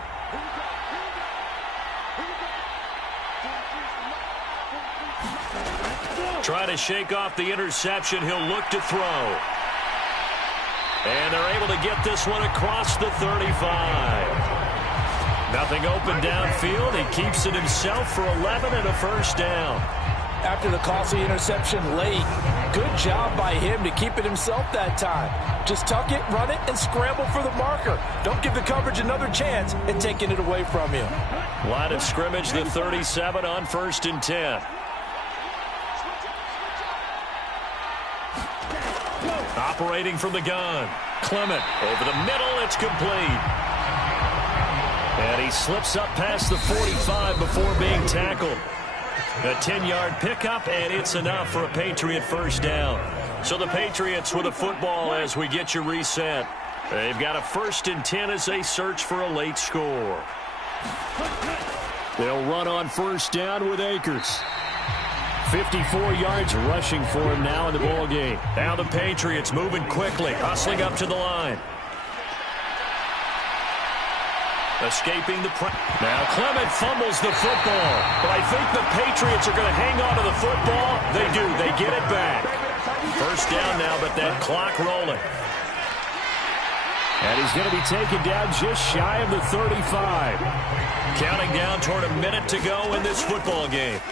Try to shake off the interception. He'll look to throw. And they're able to get this one across the 35. Nothing open downfield. He keeps it himself for 11 and a 1st down. After the costly interception late, good job by him to keep it himself that time. Just tuck it, run it, and scramble for the marker. Don't give the coverage another chance in taking it away from you. Line of scrimmage, the 37 on 1st and 10. Operating from the gun. Clement over the middle. It's complete. And he slips up past the 45 before being tackled. A 10-yard pickup, and it's enough for a Patriot 1st down. So the Patriots with a football as we get you reset. They've got a 1st and 10 as they search for a late score. They'll run on 1st down with Akers. 54 yards rushing for him now in the ball game. Now the Patriots moving quickly, hustling up to the line. Escaping the pressure. Now Clement fumbles the football. But I think the Patriots are going to hang on to the football. They do. They get it back. 1st down now, but that clock rolling. And he's going to be taken down just shy of the 35. Counting down toward a minute to go in this football game.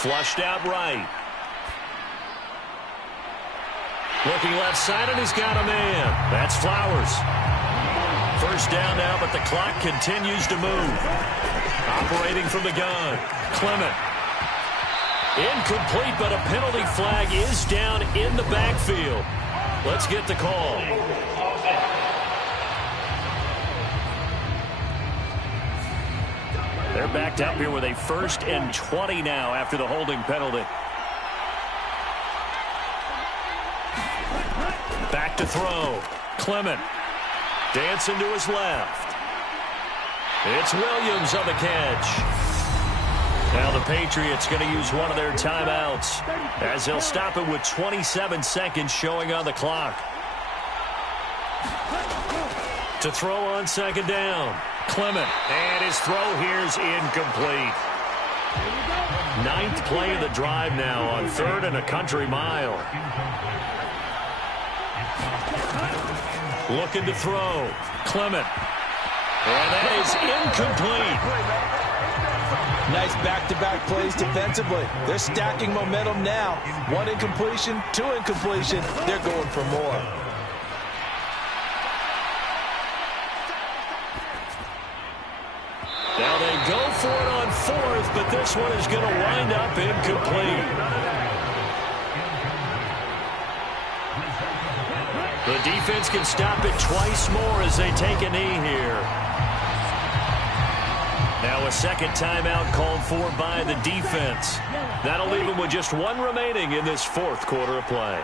Flushed out right. Looking left side, and he's got a man. That's Flowers. 1st down now, but the clock continues to move. Operating from the gun. Clement. Incomplete, but a penalty flag is down in the backfield. Let's get the call. They're backed up here with a 1st and 20 now after the holding penalty. Back to throw. Clement. Dancing to his left. It's Williams on the catch. Now the Patriots going to use one of their timeouts as they'll stop it with 27 seconds showing on the clock. To throw on 2nd down. Clement, and his throw here's incomplete. 9th play of the drive now on 3rd and a country mile. Looking to throw. Clement. And that is incomplete. Nice back-to-back plays defensively. They're stacking momentum now. 1 incompletion, 2 incompletion. They're going for more. Now they go for it on 4th, but this one is going to wind up incomplete. The defense can stop it twice more as they take a knee here. Now a second timeout called for by the defense. That'll leave them with just 1 remaining in this 4th quarter of play.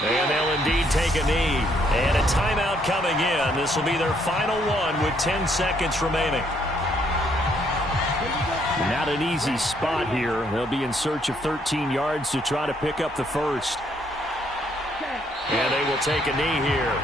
And they'll indeed take a knee. And a timeout coming in. This will be their final one with 10 seconds remaining. Not an easy spot here. They'll be in search of 13 yards to try to pick up the first. And they will take a knee here.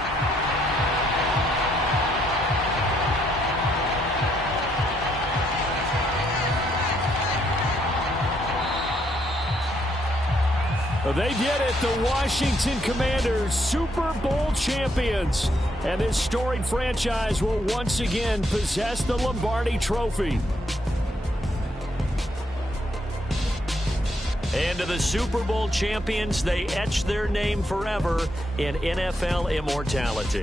They get it, the Washington Commanders, Super Bowl champions. And this storied franchise will once again possess the Lombardi Trophy. And to the Super Bowl champions, they etch their name forever in NFL immortality.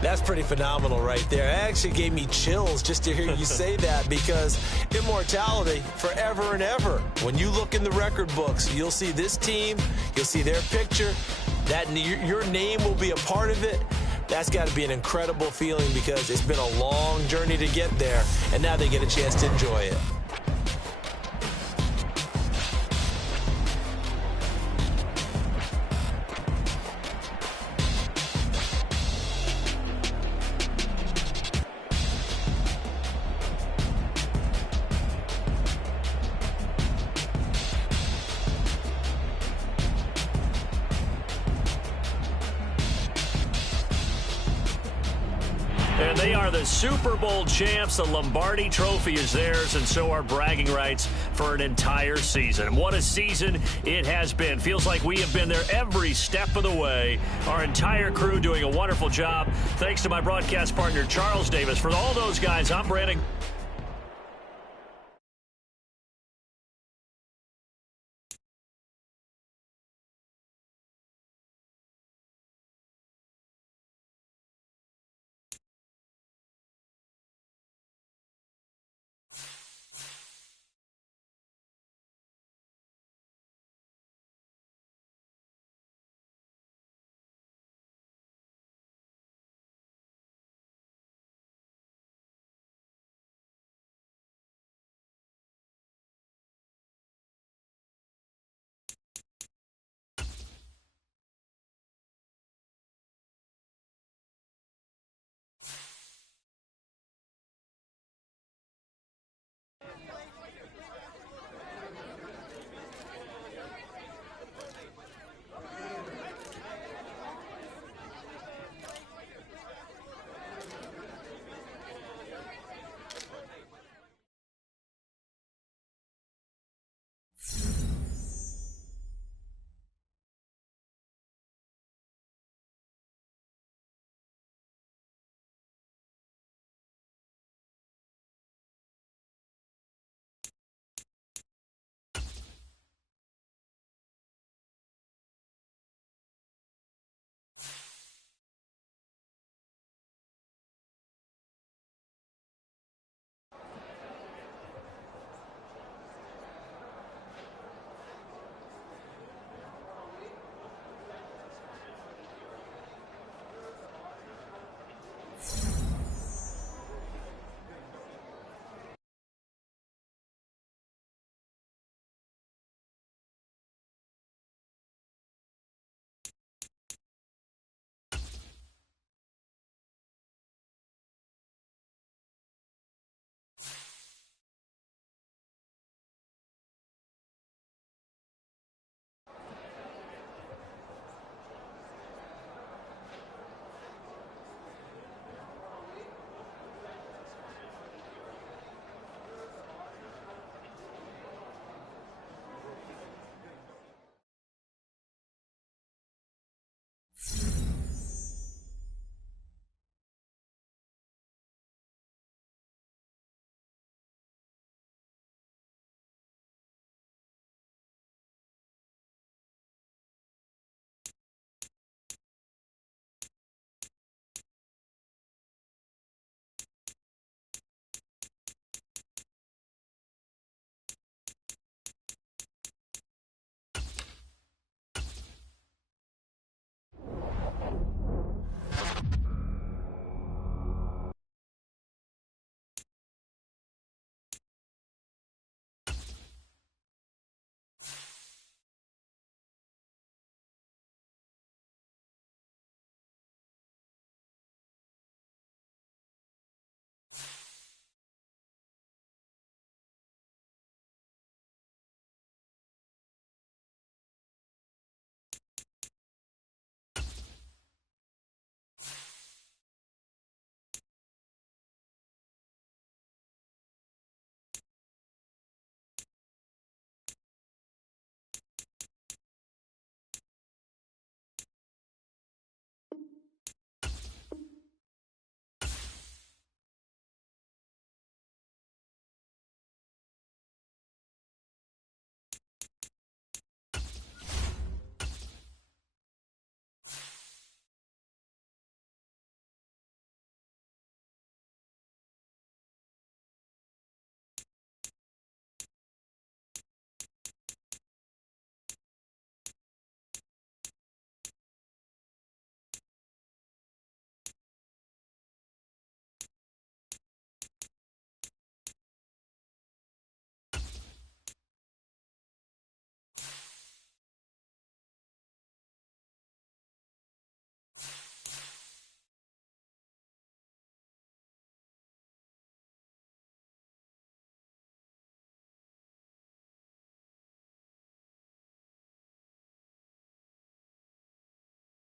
That's pretty phenomenal right there. It actually gave me chills just to hear you say that, because immortality forever and ever. When you look in the record books, you'll see this team, you'll see their picture, that your name will be a part of it. That's got to be an incredible feeling, because it's been a long journey to get there, and now they get a chance to enjoy it. And they are the Super Bowl champs. The Lombardi Trophy is theirs, and so are bragging rights for an entire season. And what a season it has been. Feels like we have been there every step of the way. Our entire crew doing a wonderful job. Thanks to my broadcast partner, Charles Davis. For all those guys, I'm Brandon.